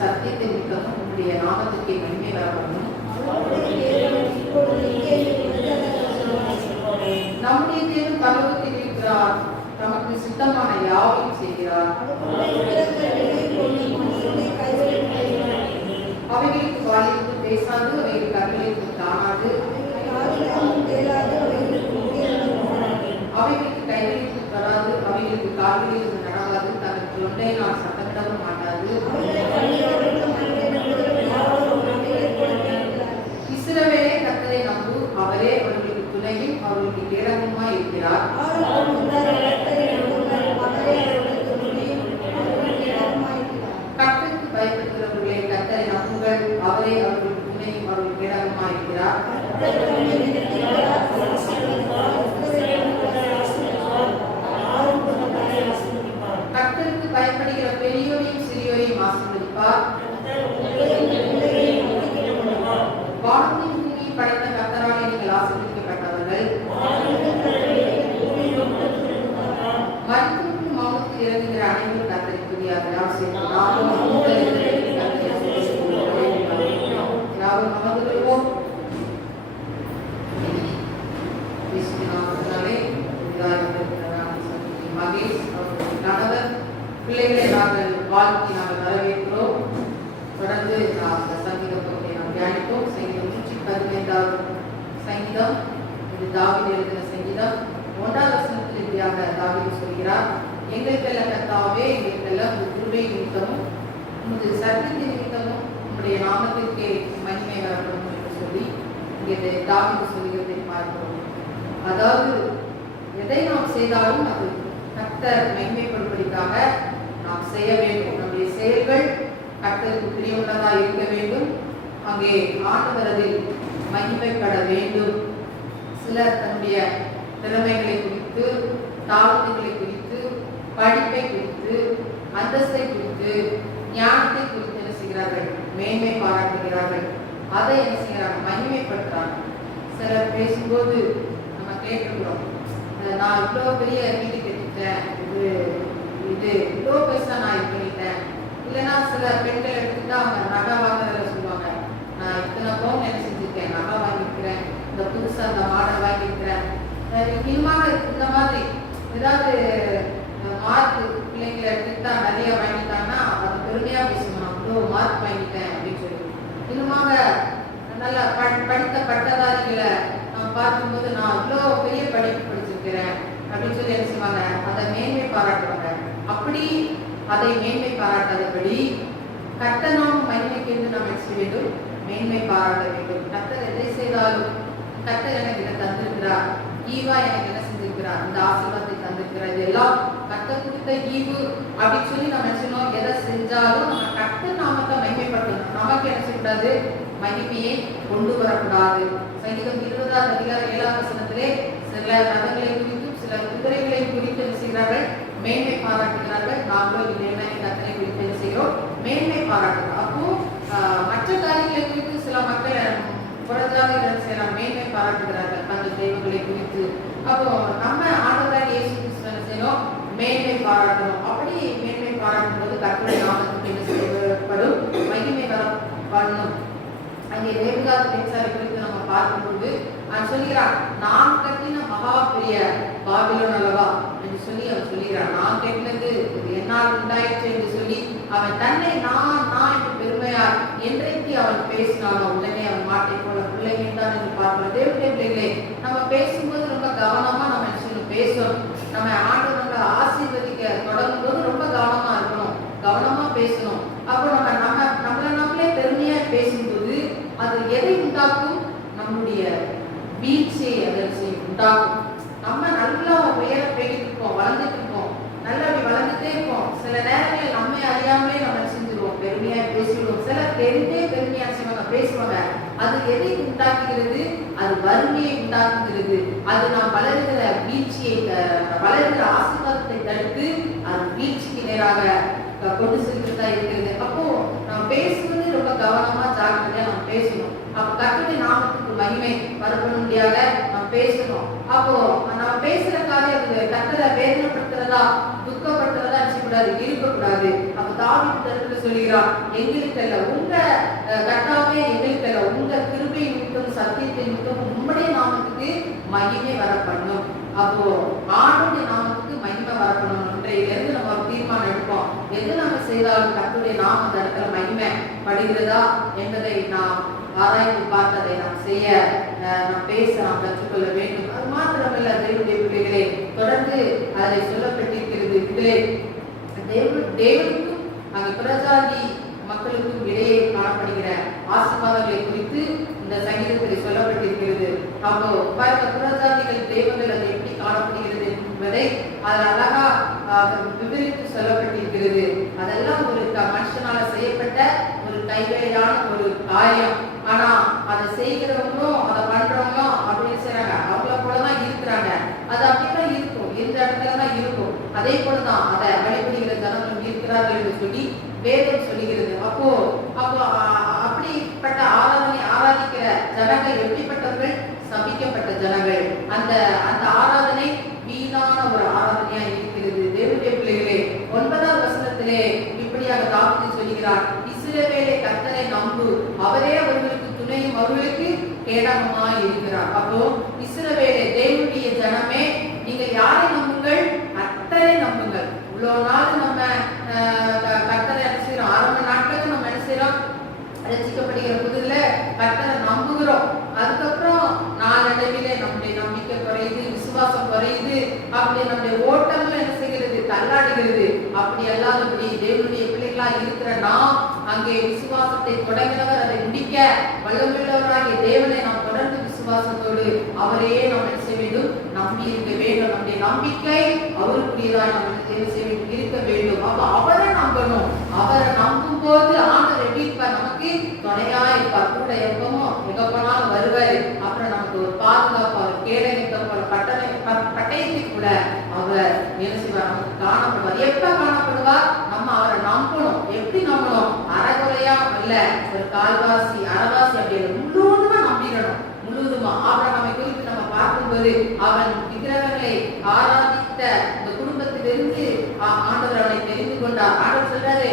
சத்தியத்தை நிமித்தமும் உம்முடைய நாமத்துக்கு மகிமை வரப்படணும். நம்முடைய தேவன் பரலோகத்தில் இருக்கிறார், நமக்கு சித்தமான யாவையும் செய்கிறார். அவைகளுக்கு வாயிலுக்கு பேசாது, அவைகளுக்கு அவைகளுக்கு காணாது, அவைகளுக்கு கைகளுக்கு தராது, அவைகளுக்கு கால்களில் நடவாது, தனக்கு ஒன்றை நான் சத்தமிடவும் மாட்டாது. இஸ்ரவேலே கர்த்தரை நம்பு, அவரே அவர்களுக்கு துணையும் அவர்களுக்கு கேடகமாய் இருக்கிறார். கர்த்தருக்கு பயப்படுகிறவர்களே கர்த்தரை நம்புங்கள், அவரே அவர்களுக்கு துணையும் அவர்களுக்கு கேடகமாய் இருக்கிறார். கர்த்தருக்கு பயப்படுகிற பெரியோரையும் சிறியோரையும் ஆசீர்வதிப்பார். வானத்தின் பூமியை படைத்த கர்த்தராலே நீங்கள் ஆசீர்வதிக்கப்பட்டவர்கள். மருத்துவம் மௌனத்தில் இறங்குகிற அனைவரும் கர்த்தரை துதியார்கள். பிள்ளைகளை நாங்கள் வாழ்த்தி நாங்கள் வரவேற்கிறோம். தொடர்ந்து அந்த சங்கீதத்தை நாம் தியானித்தோம். சங்கீதம் 115வது சங்கீதம், இது தாவீது எழுதின சங்கீதம். 1வது வசனத்தில் இப்படியாக தாவீது சொல்கிறார், எங்களுக்கெல்லாம் கர்த்தாவே, எங்களுக்கெல்லாம் உமது கிருபை நிமித்தமும் உமது சத்தியத்தின் நிமித்தமும் உம்முடைய நாமத்திற்கே மகிமை வரப்படும் என்று சொல்லி இங்கே தாவீது சொல்கிறதை பார்க்கிறோம். அதாவது எதை நாம் செய்தாலும் அது கர்த்தர் மகிமைப்படும்படிக்காக நாம் செய்ய வேண்டும். நம்முடைய செயல்கள் கர்த்தருக்கு பிரியமுள்ளதாக இருக்க வேண்டும். அங்கே ஆண்டவர் அதில் மகிமைப்பட வேண்டும். சிலர் தன்னுடைய திறமைகளை குறித்து, தாளத்துகளை குறித்து, படிப்பை குறித்து, அந்தஸ்தை குறித்து, ஞானத்தை குறித்து என்ன செய்கிறார்கள்? மேன்மை பாராட்டுகிறார்கள். அதை என்ன செய்கிறார்கள்? மகிமைப்படுத்துறாங்க. சிலர் பேசும்போது நம்ம கேட்டுக்கிறோம், நான் இவ்வளோ பெரிய வீடு கட்டிட்டேன், இது இவ்வளோ பைசா நான் இது பண்ணிட்டேன். இல்லைன்னா சில பெண்கள் எடுத்துக்கிட்டா அவங்க நகை வாங்குறத சொல்லுவாங்க, நான் இத்தனை பவுன் என்ன செஞ்சுருக்கேன், நகை வாங்கியிருக்கிறேன், இந்த புதுசாக அந்த மாடல் வாங்கியிருக்கிறேன். இனிமாக இந்த மாதிரி ஏதாவது மார்க் பிள்ளைங்களை எடுத்துக்கிட்டா நிறைய வாங்கிட்டாங்கன்னா அது பெருமையாக பேசணும், நான் இவ்வளோ மார்க் வாங்கிட்டேன் அப்படின்னு சொல்லி. இன்னுமாக நல்லா படித்த பட்டதாரிகளை நம்ம பார்க்கும்போது நான் இவ்வளோ பெரிய படிப்பு படிச்சிருக்கிறேன் அப்படின்னு சொல்லி என்ன செய்வாங்க? அதை மேன்மை பாராட்டுவாங்க. அப்படி அதை மேன்மை பாராட்டாதபடி கர்த்தர் நாம் மகிமைக்கு என்று நாம் செய்ய வேண்டும், மேன்மை பாராட்ட வேண்டும். கர்த்தர் எதை செய்தாலும் கர்த்தர் எனக்கு என்ன தந்திருக்கிறார், ஈவா எனக்கு என்ன செஞ்சிருக்கிறார், இந்த ஆசீர்வாதத்தை தந்திருக்கிறார், இதெல்லாம் கர்த்தர் கொடுத்த ஈவு அப்படின்னு சொல்லி நம்ம நினைச்சோம். எதை செஞ்சாலும் நம்ம கர்த்தர் நாமத்தை மகிமைப்படுத்தணும். நமக்கு என்ன செய்யக்கூடாது? மகிமையை கொண்டு வரக்கூடாது. சங்கீதம் 20வது அதிகாரம் 7வது வசனத்திலே சில ரதங்களை குறித்தும் சில குதிரைகளை குறித்து என்ன செய்கிறார்கள்? மேன்மை பாராட்டுகிறார்கள். நாங்களும் இதை கர்த்தரை குறித்து என்ன செய்கிறோம்? மேன்மை பாராட்டுகிறோம். அப்போ மற்ற காரியங்களை குறித்து சில மக்கள் புறஜாதிகள் செய்யலாம், மேன்மை பாராட்டுகிறார்கள் தங்கள் தெய்வங்களை குறித்து. அப்போ நம்ம ஆண்டவராகிய இயேசு கிறிஸ்து என்ன செய்யணும்? மேன்மை பாராட்டணும். அப்படி மேன்மை பாராட்டும் போது கர்த்தருடைய நாமத்துக்கு என்ன செய்யப்படும்? மகிமை வரணும். அங்கே நேபுகாத் நேச்சாரை குறித்து நம்ம பார்க்கும்போது அவன் சொல்கிறான், நான் கட்டின மகா பெரிய பாபிலோன் அல்லவா என்று சொல்லி அவன் சொல்கிறான். நான் கட்டினது என்னால் உண்டாயிற்று என்று சொல்லி அவன் தன்னை நான் என்று பெருமையார் என்றைக்கு அவன் பேசினானோ உடனே அவன் மாட்டை போல பிள்ளைகள் தான் என்று பார்க்கலாம். தேவனுடைய பிள்ளைகளே, நம்ம பேசும்போது ரொம்ப கவனமா நம்ம பேசணும். நம்ம ஆண்டவரை ஆசீர்வதிக்க தொடங்கும் போது ரொம்ப கவனமா இருக்கணும், கவனமா பேசணும். அப்போ நம்மளை நம்மளே பெருமையா பேசும்போது அது எதை உண்டாக்கும்? நம்முடைய வீழ்ச்சியை அதில் உண்டாக்கும். நம்ம நல்லா உயர போயிட்டு இருப்போம், வளர்ந்துட்டு இருப்போம், நல்லா வளர்ந்துட்டே இருப்போம். சில நேரங்களில் நம்மை அறியாமலே நம்ம செஞ்சிருவோம், பெருமையா பேசிடுவோம். சிலர் தெரிந்தே பெருமையா செய்வாங்க, பேசுவாங்க. அது எதை உண்டாக்குகிறது? அது வறுமையை உண்டாக்குகிறது. அது நாம் வளர்கிற வீழ்ச்சியை, வளர்கிற ஆசீர்வாதத்தை தடுத்து அது வீழ்ச்சிக்கு நேராக கொண்டு செல்கிறதா இருக்கிறது. அப்போ நம்ம பேசுவது ரொம்ப கவனமா ஜாக்கிரதையா நம்ம பேசணும். அப்போ கர்த்தருடைய நாமத்துக்கு மகிமை வரப்படும்படியாக நம்ம பேசணும். அப்போ நம்ம பேசுற காரியம் கர்த்தரை வேதனைப்படுத்துறதா துக்கப்படுத்துறதா இருக்கக்கூடாது. அப்போ தாவீது சொல்கிறார், எங்களுக்கு அல்ல உங்க கர்த்தாவே, எங்களுக்கு அல்ல உங்க கிருபை நிமித்தம் சத்தியத்தை நிமித்தம் உம்முடைய நாமத்துக்கு மகிமை வர பண்ணும். அப்போ ஆண்டுடைய நாமத்துக்கு மகிமை வர பண்ணணும். இன்றையிலிருந்து நம்ம ஒரு தீர்மானம் எடுப்போம். எது நம்ம செய்தாலும் கர்த்தருடைய நாம அந்த இடத்துல மகிமை படுகிறதா என்பதை நாம் ஆராய்ந்து பார்த்ததை நாம் செய்ய, நாம் பேச நாம் கற்றுக்கொள்ள வேண்டும். அது மாத்திரமல்ல தேவனுடைய பிள்ளைகளே, தொடர்ந்து அதை சொல்லப்பட்டிருக்கிறது. இதிலே தேவனுக்கும் அங்கு பிரஜாதி மக்களுக்கும் இடையே காணப்படுகிற ஆசீர்வாதங்களை குறித்து இந்த சங்கீதத்தில் சொல்லப்பட்டிருக்கிறது. அப்போ பிரஜாதிகள் தேவங்கள் அது எப்படி காணப்படுகிறது என்பதை அதில் அழகா விவரித்து சொல்லப்பட்டிருக்கிறது. அதெல்லாம் ஒரு மனுஷனால செய்யப்பட்ட ஒரு கைவேலையான ஒரு காரியம். ஆனா அதை செய்கிறவங்களும் அதை பண்றவங்களும் அப்படின்னு செய்றாங்க, அவங்கள போலதான் இருக்கிறாங்க. அது அப்படிதான் இருக்கும், இந்த இடத்துலதான் இருக்கும். அதே போலதான் அதை வழிபடுகிற ஜனங்களும் இருக்கிறார்கள் என்று சொல்லி வேதம் சொல்லுகிறது. அப்போ அப்படிப்பட்ட ஆராதிக்கிற ஜனங்கள் எப்படிப்பட்டவர்கள்? சபிக்கப்பட்ட ஜனங்கள். அந்த அந்த ஆராதனை வீணான ஒரு ஆராதனையா இருக்கிறது. தேவனுடைய பிள்ளைகளே, 9வது வசனத்திலே இப்படியாக தாவீது சொல்கிறார், இஸ்ரவேலை கர்த்தரை நம்பு, அவரே அவர்களுக்கு துணையும் அவர்களுக்கு கேடகமாய் இருக்கிறார். அப்போ இஸ்ரவேலை, தேவனுடைய ஜனமே, நீங்கள் யாரை நம்புங்கள்? கர்த்தரை நம்புங்கள். இவ்வளவு நாள் நம்ம கர்த்தரை என்ன செய்யறோம்? ஆரம்ப நாட்களுக்கு நம்ம என்ன செய்யறோம்? ரசிக்கப்படுகிற புதுல கர்த்தரை நம்புகிறோம். அதுக்கப்புறம் நாளடைவிலே நம்முடைய நம்பிக்கை குறையுது, விசுவாசம் குறையுது. அப்படி நம்முடைய ஓட்டங்கள் என்ன செய்கிறது? தள்ளாடுகிறது. அப்படி அல்லாதபடி தேவனுடைய பிள்ளைகளா இருக்கிற நாம் அங்கே விசுவாசத்தை தொடங்கினவர், அதை முடிக்க வல்லமையுள்ளவராகிய தேவனை நாம் தொடர்ந்து விசுவாசத்தோடு அவரையே நாம் என்ன செய்ய வேண்டும்? நம்பி இருக்க வேண்டும். நம்முடைய நம்பிக்கை அவருக்குரியதாய் நம்ம இருக்க வேண்டும். அப்ப அவரை நம்பணும். அவரை நம்பும் போது ஆண்டவர் எப்படி இருப்பார்? நமக்கு துணையா இருப்பார். கூட எப்பமோ எங்க போனாலும் வருவாரு. அப்புறம் நமக்கு ஒரு பாதுகாப்பு, அவர் கேடகத்தை போல பட்டயத்தை கூட அவர் என்ன செய்வார்? நமக்கு காணப்படுவார். எப்ப காணப்படுவார்? நம்ம அவரை நம்பணும். எப்படி நம்பணும்? அறகுறையா அல்ல, ஒரு கால்வாசி அறவாசி அப்படி முழுவதுமா நம்பிடணும். முழுவதுமா ஆபிரகாமை குறித்து நம்ம பார்க்கும்போது, அவன் விக்கிரகங்களை ஆராதித்த இந்த குடும்பத்திலிருந்து ஆண்டவர் அவனை தெரிந்து கொண்டார். ஆண்டவர் சொல்றாரு,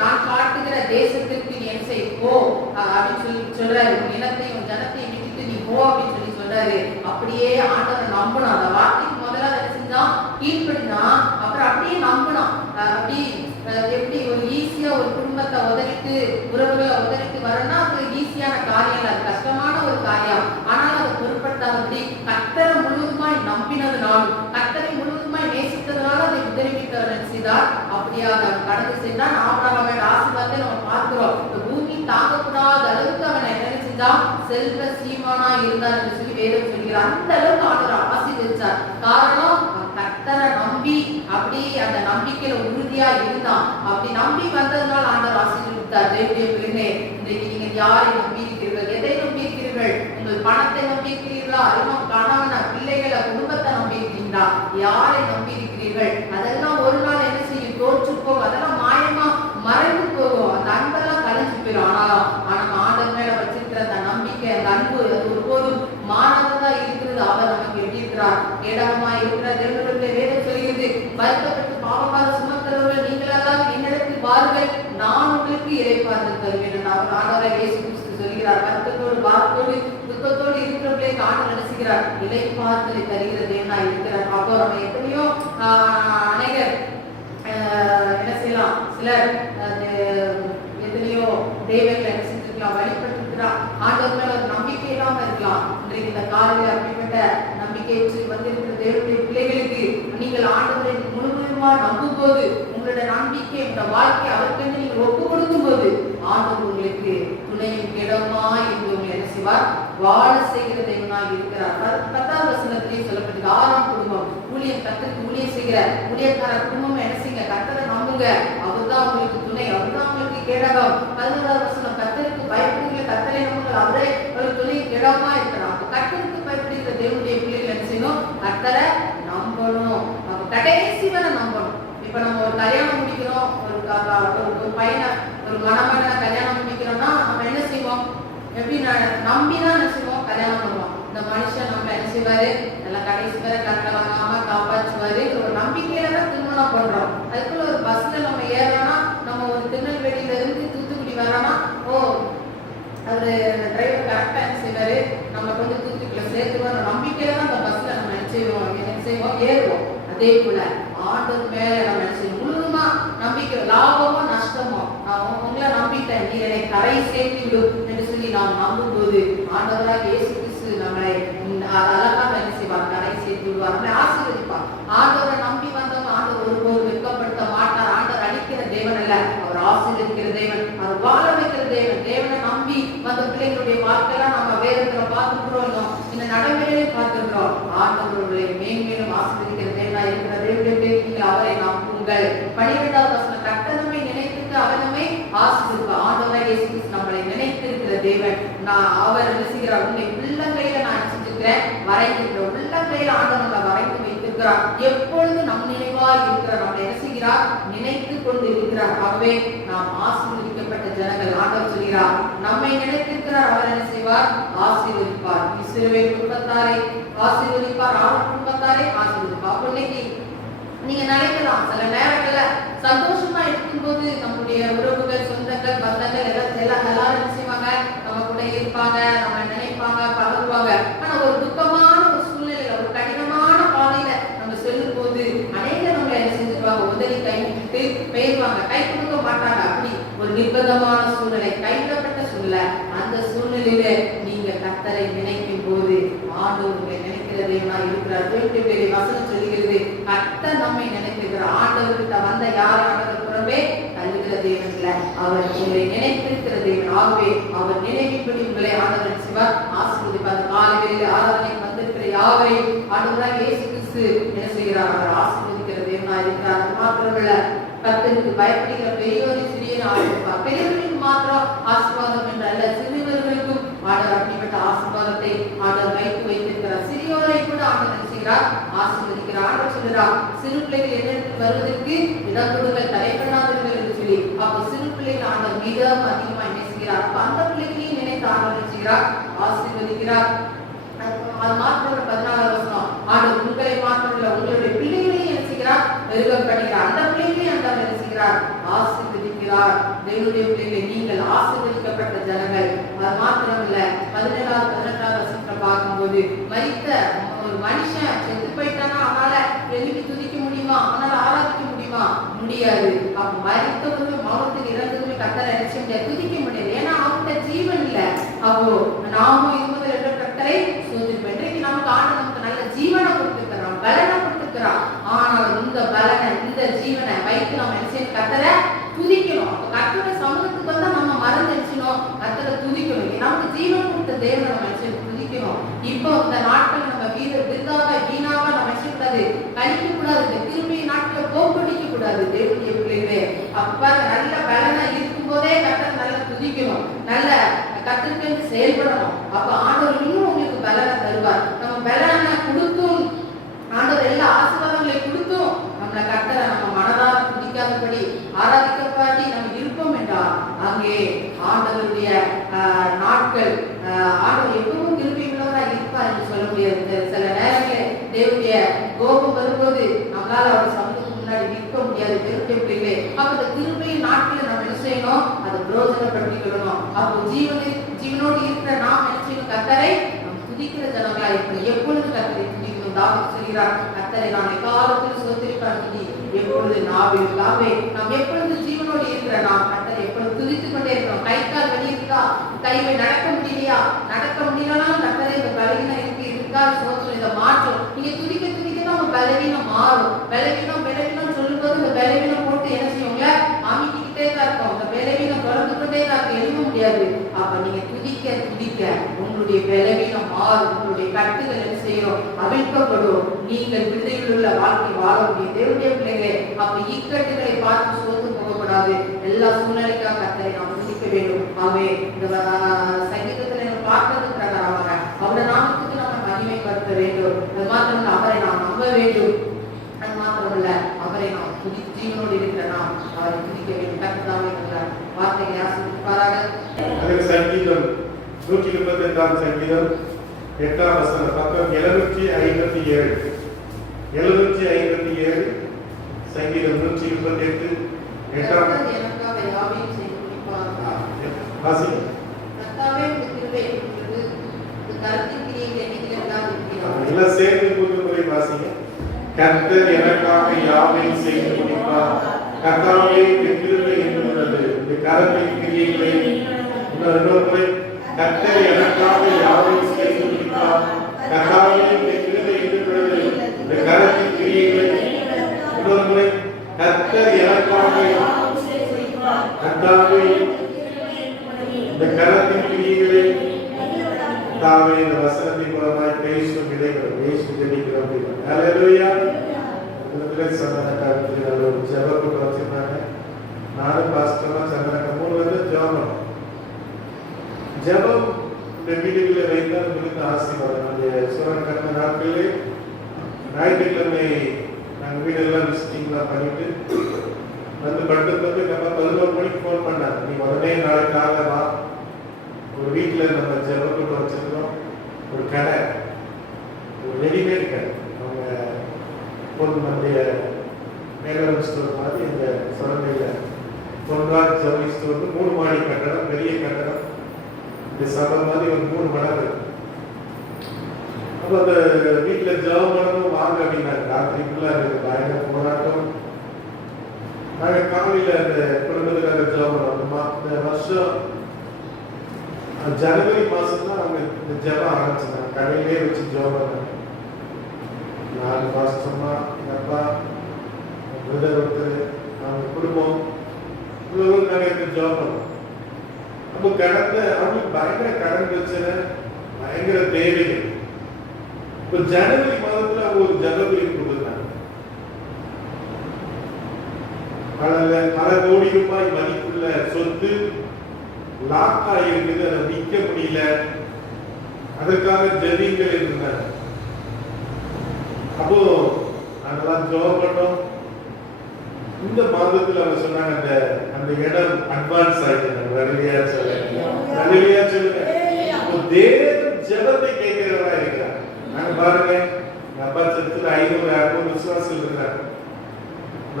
நான் காட்டுகிற தேசத்திற்கு நீ என்ன செய் போ அப்படின்னு சொல்றாரு. உன் இனத்தையும் ஜனத்தையும் விட்டுட்டு நீ போ அப்படின்னு சொல்றாரு. அப்படியே ஆண்டவரை நம்பணும். அந்த வார்த்தைக்கு முதல்ல என்ன செஞ்சான்? கீழ்படினா. அப்புறம் அப்படியே நம்பணும். அப்படி எப்படி ஒரு ஈஸியா ஒரு குடும்பத்தை உதறிட்டு உறவுகளை உதறிட்டு வரணும்னா அது ஈஸியான காரியம், அது கஷ்டமான ஒரு காரியம். ஆனால் அதை பொருட்படுத்தாதபடி கர்த்தரை முழுவதுமாய் நம்பினதுனாலும், கர்த்தரை முழுவதுமாய் நேசித்ததுனால அதை உதறிவிட்டவர் செய்தார். அப்படியாக கடந்து சென்றான். ஆபிரகாமை ஆசீர்வாதத்தை நம்ம பார்க்கிறோம். இந்த பூமி தாங்கக்கூடாத அளவுக்கு அவன் என்ன செஞ்சான்? செல்வ சீமானா இருந்தார் என்று சொல்லி வேதம் சொல்கிறார். அந்த அளவுக்கு ஆண்டவர் ஆசீர்வதிச்சார். காரணம், கர்த்தரை நம்பி அப்படி அந்த நம்பிக்கையில உறுதியா இருந்தான். அப்படி நம்பி வந்ததுனால ஆண்டவர் ஆசீர்வதித்தார். தேவனுடைய பிள்ளைகளே, இன்றைக்கு நீங்கள் யாரை நம்பி இருக்கிறீர்கள்? எதை நம்பி இருக்கிறீர்கள்? உங்கள் பணத்தை நம்பி இருக்கிறீர்களா? அறிமுகம் கணவனை, பிள்ளைகளை, குடும்பத்தை நம்பி இருக்கிறீங்களா? யாரை நம்பி இருக்கிறீர்கள்? அதெல்லாம் ஒரு நாள் என்ன செய்யும்? தோற்று போகும். அதெல்லாம் மாயமா மறைந்து போகும். அந்த அன்பெல்லாம் கலைஞ்சு போயிடும். ஆனா ஆண்டவர் மேல வச்சிருக்கிற அந்த நம்பிக்கை, அந்த அன்பு, அது ஒருபோதும் மாறாததா இருக்கிறது. அவர் நமக்கு எப்படி இருக்கிறார்? கேடகமா இருக்கிறார். தேவனுடைய வேதம் சொல்கிறது, வருத்தப்பட்டு பாவமாக சுமக்கிறவர்கள் நீங்களாக என்னிடத்தில் வாருங்கள், நான் உங்களுக்கு இளைப்பாறுதல் தருவேன். அவர் ஆண்டவராகிய இயேசு கிறிஸ்து சொல்கிறார். வருத்தத்தோடு, பாரத்தோடு, துக்கத்தோடு இருக்கிறவர்களே ஆண்டவர் நினைச்சுகிறார், இளைப்பாறுதலை தருகிற தேவனா இருக்கிறார். அப்போ நம்ம எத்தனையோ அநேகர் என்ன செய்யலாம்? சிலர் எத்தனையோ தெய்வங்களை என்ன செஞ்சிருக்கலாம்? வழிபட்டிருக்கிறார். ஆண்டவர் மேல ஒரு நம்பிக்கை இல்லாம இருக்கலாம். இன்றைக்கு இந்த காலையில் அப்படிப்பட்ட நம்பிக்கையற்று வந்திருக்கிற தேவனுடைய பிள்ளைகளுக்கு நீங்கள் ஆண்டவரை முழுமையுமா நம்பும் போது, உங்களுடைய நம்பிக்கை, உங்களோட வாழ்க்கை அவருக்கு நீங்கள் ஒப்பு கொடுக்கும் போது, ஆண்டவர் உங்களுக்கு துணையும் இடமா என்று உங்களை என்ன செய்வார்? வாழ செய்கிற தேவனாக இருக்கிறார். 10வது வசனத்திலேயே சொல்லப்பட்டது. 6ஆம் குடும்பம் ஊழியம், கர்த்தருக்கு ஊழியம் செய்கிற ஊழியக்கார குடும்பம் என்ன செய்யுங்க? கர்த்தரை நம்புங்க. அவர்தான் உங்களுக்கு துணை, அவர்தான் உங்களுக்கு கேடகம். 11வது வசனம், கர்த்தருக்கு பயப்படுகிற கர்த்தரை நம்புங்கள், அவரே ஒரு துணை கேடகமா இருக்கிறார். கர்த்தருக்கு பயப்படுகிற தேவனுடைய பிள்ளைகள் என்ன செய்யணும்? கர்த்தரை நம்பணும். அப்ப கடைசி வரை நம்பணும். இப்ப நம்ம ஒரு கல்யாணம் முடிக்கிறோம், ஒரு பையனை, ஒரு மணமகனை கல்யாணம் முடிக்கிறோம்னா நம்ம என்ன செய்வோம்? எப்படி நம்பிதான் என்ன செய்வோம்? கல்யாணம் பண்ணுவோம். இந்த மனுஷன் நம்ம என்ன செய்வாரு? எல்லாம் கடைசி வரை கட்டலாம காப்பாற்றுவாரு. ஒரு நம்பிக்கையில தான் திருமணம் பண்றோம். அதுக்குள்ள ஒரு பஸ்ல நம்ம ஏறோம்னா அதே போல ஆண்டவர் மேல நம்ம முழுவதுமா நம்பிக்கை, லாபமோ நஷ்டமோ நான் உங்களை நம்பிட்டேன், நீ என்னை கரை சேர்த்து விடும் என்று சொல்லி நாம் நம்பும்போது ஆண்டவராக இயேசு கிறிஸ்து நம்மளை அழகாக என்ன செய்வார், கரை சேர்த்து விடுவார், நம்மளை ஆசீர்வதிப்பார். ஆண்டவரை நம்பி வந்தவங்க ஆண்டவர் ஒருபோது வெட்கப்படுத்த மாட்டார். ஆண்டவர் அளிக்கிற தேவன் அல்ல, அவர் ஆசீர்வதிக்கிற தேவன், அவர் வாழ வைக்கிற தேவன். தேவனை நம்பி வந்த பிள்ளைகளுடைய வாழ்க்கையெல்லாம் நம்ம வேதத்துல பார்த்துக்கிறோம், இந்த நடைமுறையிலே பார்த்துக்கிறோம். ஆண்டவருடைய மேன்மேலும் ஆசீர்வதிக்கிற தேவனா இருக்கிற தேவனுடைய அவரை நம்புங்கள். 12வது வசனம், கர்த்தரை நினைத்து அவர் நம்மை ஆசீர்வதிப்பார். ஆண்டவராகிய இயேசு கிறிஸ்து நம்மளை நினைத்திருக்கிற தேவன். நான் அவர் செய்கிறார், உன்னை உள்ளங்கையில நான் செஞ்சுக்கிறேன், வரைந்திருக்கிறேன். உள்ளங்கையில ஆண்டவர் நம்மளை வரைந்து வைத்திருக்கிறார். எப்பொழுது நம் நினைவாய் இருக்கிறார், நம்மளை என்ன செய்கிறார், நினைத்து கொண்டு இருக்கிறார். ஆகவே நாம் ஆசீர்வதிக்கப்பட்ட ஜனங்கள். ஆண்டவர் சொல்கிறார், நம்மை நினைத்திருக்கிறார், அவர் என்ன செய்வார், ஆசீர்வதிப்பார். இஸ்ரவேல் குடும்பத்தாரை ஆசீர்வதிப்பார், ஆரோன் குடும்பத்தாரை ஆசீர்வதிப்பார். அப்ப இன்னைக்கு நீங்க நினைக்கலாம், சில நேரங்கள்ல சந்தோஷமா இருக்கும்போது நம்முடைய உறவுகள், சொந்தங்கள், பந்தங்கள் எல்லாரும் என்ன செய்வாங்க, நம்ம கூட இருப்பாங்க, நம்ம நினைப்பாங்க, பழகுவாங்க. ஆனா ஒரு துக்கமான ஒரு சூழ்நிலையில, ஒரு கடினமான பாதையில நம்ம செல்லும் போது அநேக நம்மளை என்ன செஞ்சுருவாங்க, உதவி கை விட்டுட்டு போயிருவாங்க, கை கொடுக்க மாட்டாங்க. அப்படி ஒரு நிர்பந்தமான சூழ்நிலை, கைவிடப்பட்ட சூழ்நிலை, அந்த சூழ்நிலையில நீங்க கர்த்தரை நினைக்கும் போது ஆண்டவர் உங்களை நினைக்கிற தேவனா இருக்கிறார். தேவனுடைய வசனம் சொல்லுகிறது, கர்த்தர் நம்மை நினைக்கிறார். ஆண்டவர்கிட்ட வந்த யார் ஆண்டவர் புறமே தள்ளுகிற தேவன் இல்ல, அவர் உங்களை நினைத்திருக்கிற தேவன். ஆகவே அவர் நினைவின்படி உங்களை ஆண்டவர் சிவர் ஆசீர்வதிப்பார். காலையில் ஆராதனைக்கு வந்திருக்கிற யாவரையும் ஆண்டவராகிய இயேசு கிறிஸ்து என்ன செய்கிறார், அவர் ஆசீர்வதிக்கிற தேவனா இருக்கிறார். மாத்திரமல்ல, கர்த்தருக்கு பயப்படுகிற பெரியோரை சிறியனை ஆசீர்வதிப்பார். பெரியவர்களுக்கு மாத்திரம் ஆசீர்வாதம் என்று அல்ல, சிறுவர்களுக்கும் ஆண்டவர் அப்படிப்பட்ட ஆசீர்வாதத்தை ஆண்டவர் வைத்திருக்கிறார். சிறியோரை கூட ஆண்டவர் செய்கிறார், ஆசீர்வதிக்கிறார். ஆண்டவர் சொல்கிறார், சிறு பிள்ளைகள் என்னிடத்தில் வருவதற்கு இடம் கொடுங்கள், தடைப்படாதீர்கள் என்று சொல்லி. அப்ப சிறு பிள்ளைகள் ஆண்டவர் மிகவும் அதிகமாக என்ன செய்கிறார், அப்ப அந்த பிள்ளைகளையும் நினைத்து ஆண்டவர் செய்கிறார், ஆசீர்வதிக்கிறார். அது மாத்திரம் 14வது வசனம், ஆண்டவர் உங்களை மாத்திரமல்ல உங்களுடைய பிள்ளைகளையும் என்ன செய்கிறார், பெருகப்படுகிறார். அந்த பிள்ளைகளையும் ஆண்டவர் என்ன செய்கிறார், ஆசீர்வதிக்கிறார். தேவனுடைய பிள்ளைகளை நீங்கள் ஆசீர்வதிக்கப்பட்ட ஜனங்கள். அது மாத்திரமல்ல, 17வது 18வது வசனத்தை பார்க்கும்போது, மரித்த ஒரு மனுஷன் செத்து போயிட்டானா அவனால எழுப்பி துதிக்க முடியுமா, அவனால ஆராதிக்க முடியுமா, முடியாது. அப்ப மரித்தவர்கள் மௌனத்தில் இறந்தவர்கள் கர்த்தரை நினைச்ச முடியாது, துதிக்க முடியாது. ஏன்னா அவன்கிட்ட ஜீவன் இல்லை. அப்போ நாமும் 22 கர்த்தரை சோதிப்போம். இன்றைக்கு நமக்கு ஆண்டு நமக்கு நல்ல ஜீவனை கொடுத்துக்கிறான், பலனை கொடுத்துக்கிறான். ஆனால் இந்த பலனை, இந்த ஜீவனை வைத்து நம்ம என்ன கர்த்தரை துதிக்கணும். அப்ப கர்த்தரை சமூகத்துக்கு வந்தா நம்ம மறந்துடுச்சணும், கர்த்தரை துதிக்கணும். நமக்கு ஜீவன் கொடுத்த தேவனை நம்ம துதிக்கணும். இப்போ இந்த நாட்கள் நம்ம வீணாக நம்ம கூடாது, கழிக்க கூடாது, இந்த கிருமி நாட்களை போக்கடிக்க கூடாது. தேவனுடைய பிள்ளைகளே, அப்ப நல்ல பலனை இருக்கும் போதே கர்த்தரை நல்லா துதிக்கணும், நல்ல கர்த்தருக்கு செயல்படணும். அப்ப ஆண்டவர் இன்னும் உங்களுக்கு பலனை தருவார். நம்ம பலனை கொடுத்தும், ஆண்டவர் எல்லா ஆசீர்வாதங்களை கொடுத்தும் நம்மளை கர்த்தரை நம்ம மனதார துதிக்காதபடி, ஆராதிக்கப்படி நம்ம இருப்போம் என்றால் அங்கே ஆண்டவருடைய நாட்கள், ஆண்டவர் எப்பவும் கிருபை உள்ளவராக இருப்பார் என்று சொல்ல முடியாது. சில நேரங்களில் தேவனுடைய கோபம் வரும்போது நம்மளால அவர் சமூகத்துக்கு முன்னாடி நிற்க முடியாது. தேவனுடைய பிள்ளைகளே, அப்ப இந்த கிருபையின் நாட்களை நம்ம என்ன செய்யணும், அதை பிரயோஜனப்படுத்திக்கணும். அப்போ ஜீவனோடு இருக்கிற நாம் என்ன செய்யணும், கர்த்தரை துதிக்கிற ஜனங்களா இருக்கணும். எப்பொழுது கர்த்தரை துதிக்கணும், தாவீது சொல்கிறார், கர்த்தரை நான் எக்காலத்தில் ஸ்தோத்திரிப்பேன் துதி எப்பொழுது நாவில். நாம் எப்பொழுது ஜீவனோடு இருக்கிற நாம் கர்த்தரை எப்பொழுது துதித்துக் கொண்டே இருக்கிறோம். கை கால் வலி இருக்கா, கைவை நடக்க முடியலையா, நடக்க முடியலாம், கர்த்தரை இந்த பலவீனம் இருக்கா, சோதனை இதை மாற்றும். நீங்க துதிக்க துதிக்கதான் உங்க பலவீனம் மாறும். பலவீனம் சொல்லும்போது இந்த பலவீனம் போட்டு என்ன செய்யுங்க, அமைக்கிட்டே தான் இருக்கும். இந்த பலவீனம் தொடர்ந்து கொண்டே தான் எழுத முடியாது. அப்ப நீங்க துதிக்க துதிக்க உங்களுடைய பலவீனம் மாறும், உங்களுடைய கட்டுகள் என்ன செய்யும், அவிழ்க்கப்படும். நீங்கள் விடுதலையில் உள்ள வாழ்க்கை வாழ முடியும். தேவனுடைய பிள்ளைகளே, அப்ப இக்கட்டுகளை பார்த்து சோர்ந்து போகக்கூடாது. எல்லா சூழ்நிலைக்காக கர்த்தரை நாம் துதிக்க வேண்டும். ஆகவே இந்த சங்கீதத்துல நம்ம பார்க்கறது பிரகாரமாக அவருடைய நாமத்துக்கு நம்ம மகிமைப்படுத்த வேண்டும். அது மாத்திரம் அவரை நாம் நம்ப வேண்டும். அது மாத்திரமல்ல, அவரை நாம் ஜீவனோடு இருக்கிற நாம் அவரை துதிக்க வேண்டும். கர்த்தராவே என்கிறார் வார்த்தைகளை ஆசீர்வதிப்பாராக. சங்கீதம் 125 சங்கீதம் 8ஆம் வசனம், பக்கம் 757 சங்கீதம் 128 8ஆம் வாசி. எல்லாம் சேர்ந்து கூட்டு முறை வாசிங்க. கர்த்தர் எனக்காக யாவையும் செய்து முடிப்பார். கர்த்தாவே என் கிருபை என்றுள்ளது. இந்த கரத்தின் கிரியைகளை இன்னொரு முறை, கர்த்தர் எனக்காக யாவையும் செய்து முடிப்பார். கர்த்தாவே என் கிருபை என்றுள்ளது. இந்த கரத்தின் கிரியைகளை இன்னொரு முறை, கர்த்தர் எனக்காக கர்த்தாவே இந்த கரத்தின் கிரியைகளை தாவே இந்த வசனத்தின் மூலமாய் பேசும் விதைகள் பேசி ஜெபிக்கிறோம். ஹல்லேலூயா. சந்தனக்காரத்தில் ஒரு ஜெப கூட்டம் வச்சிருந்தாங்க. நானும் பாஸ்டர்லாம் சந்தனக்க 3 வந்து ஜெபம் ஜெபம் இந்த வீடுகளில் வைத்தால் உங்களுக்கு ஆசீர்வாதம். அந்த சுரன் கட்டின நாட்களிலே ஞாயிற்றுக்கிழமை நாங்கள் வீடெல்லாம் விசிட்டிங்லாம் பண்ணிட்டு வந்து படுத்துட்டு நம்ம 11 மணிக்கு ஃபோன் பண்ணாங்க. நீ உடனே நாளைக்கு காலைல வா, ஒரு வீட்டில் நம்ம ஜெப கூட்டம் வச்சிருக்கோம். ஒரு கடை, ஒரு ரெடிமேட் கடை. அவங்க நம்முடைய மேலவன் ஸ்டோர் மாதிரி இந்த சுரண்டையில் பொன்ராஜ் ஜவுளி ஸ்டோர் 3 மாடி கட்டடம், பெரிய கட்டடம். இந்த சபை மாதிரி ஒரு 3 மடங்கு. அப்போ அந்த வீட்டில் ஜெபம் பண்ணணும் வாங்க அப்படின்னாங்க. ராத்திரிக்குள்ள அது பயங்கர போராட்டம். நாங்கள் காலையில் அந்த குடும்பத்துக்காக ஜெபம் பண்ணோம். இந்த வருஷம் ஜனவரி மாதம் தான் அவங்க இந்த ஜெபம் ஆரம்பிச்சாங்க. கடையிலே வச்சு ஜெபம் பண்ணாங்க. 4 மாசமா எங்கள் அப்பா, பிரதர் ஒருத்தர், அவங்க குடும்பம் இவ்வளவு நாங்கள் ஜெபம் பண்ணோம். அப்போ கடந்த அவங்களுக்கு பயங்கர கடன் பிரச்சனை, பயங்கர தேவைகள். இப்போ ஜனவரி மாதத்துல அவங்க ஒரு ஜெபக்குறி கொடுத்துருந்தாங்க. பல கோடி ரூபாய் மதிப்புள்ள சொத்து லாக்கா இருக்குது, அதை விற்க முடியல, அதற்காக ஜெபிங்கள் இருந்தாங்க. அப்போ நாங்கெல்லாம் ஜெபம் பண்ணோம். இந்த மாதத்துல அவங்க சொன்னாங்க அந்த இடம் அட்வான்ஸ் ஆயிடுச்சு. நல்லையா சொல்லுங்க. தேவன் ஜெபத்தை கேட்கிறவரா இருக்கிறார். நாங்க பாருங்க, அப்பா சர்ச்சில் 500-600 விசுவாசம் இருக்கிறாங்க.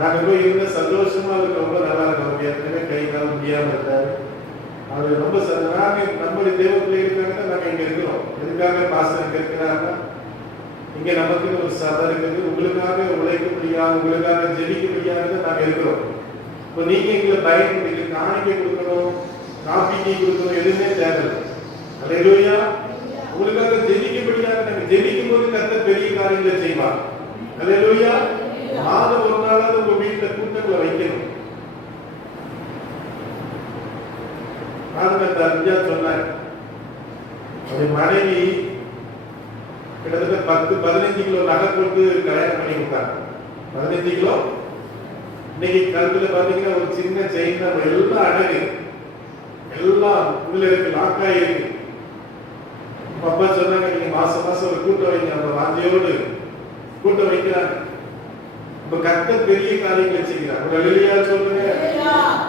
நாங்க போய் இருந்த சந்தோஷமா இருக்கு, ரொம்ப நல்லா இருக்கும். ஏற்கனவே கை கால் முடியாம இருக்காரு. அது ரொம்ப நாங்க நம்மளுடைய தேவத்துல இருக்காங்க. நாங்க இங்க இருக்கிறோம். எதுக்காக பாஸ்டர் இருக்கிறாங்கன்னா, இங்க நமக்கு ஒரு சபை இருக்குது, உங்களுக்காக உழைக்க முடியாது, உங்களுக்காக ஜெபிக்க முடியாது நாங்க இருக்கிறோம். இப்போ நீங்க எங்களை பயன்படுத்தி காணிக்கை கொடுக்கணும், காப்பீக்கை கொடுக்கணும், எதுவுமே தேவையில்லை. அல்லேலூயா. உங்களுக்காக ஜெபிக்க முடியாது. நாங்க ஜெபிக்கும் போது கர்த்தர் பெரிய காரியங்களை செய்வார். அல்லேலூயா. மாதம் ஒரு நாளாவது உங்க வீட்டுல கூட்டங்களை வைக்கணும். சொன்னார் மனைவி கிட்டத்தட்ட 10-15 கிலோ நகை போட்டு கல்யாணம் பண்ணி கொடுத்தாங்க. 15 கிலோ. இன்னைக்கு கழுத்துல பாத்தீங்கன்னா ஒரு சின்ன செயின் தான், எல்லாம் அடகு, எல்லாம் உள்ள இருக்கு, லாக்காய் இருக்கு. அப்பா சொன்னாங்க, நீங்க மாசம் மாசம் ஒரு கூட்டம் வைங்க. அந்த வாஞ்சியோடு கூட்டம் வைக்கிறாங்க. இப்ப கர்த்தர் பெரிய காரியங்களை செய்கிறார். ஒரு அல்லேலூயா சொல்லுங்க.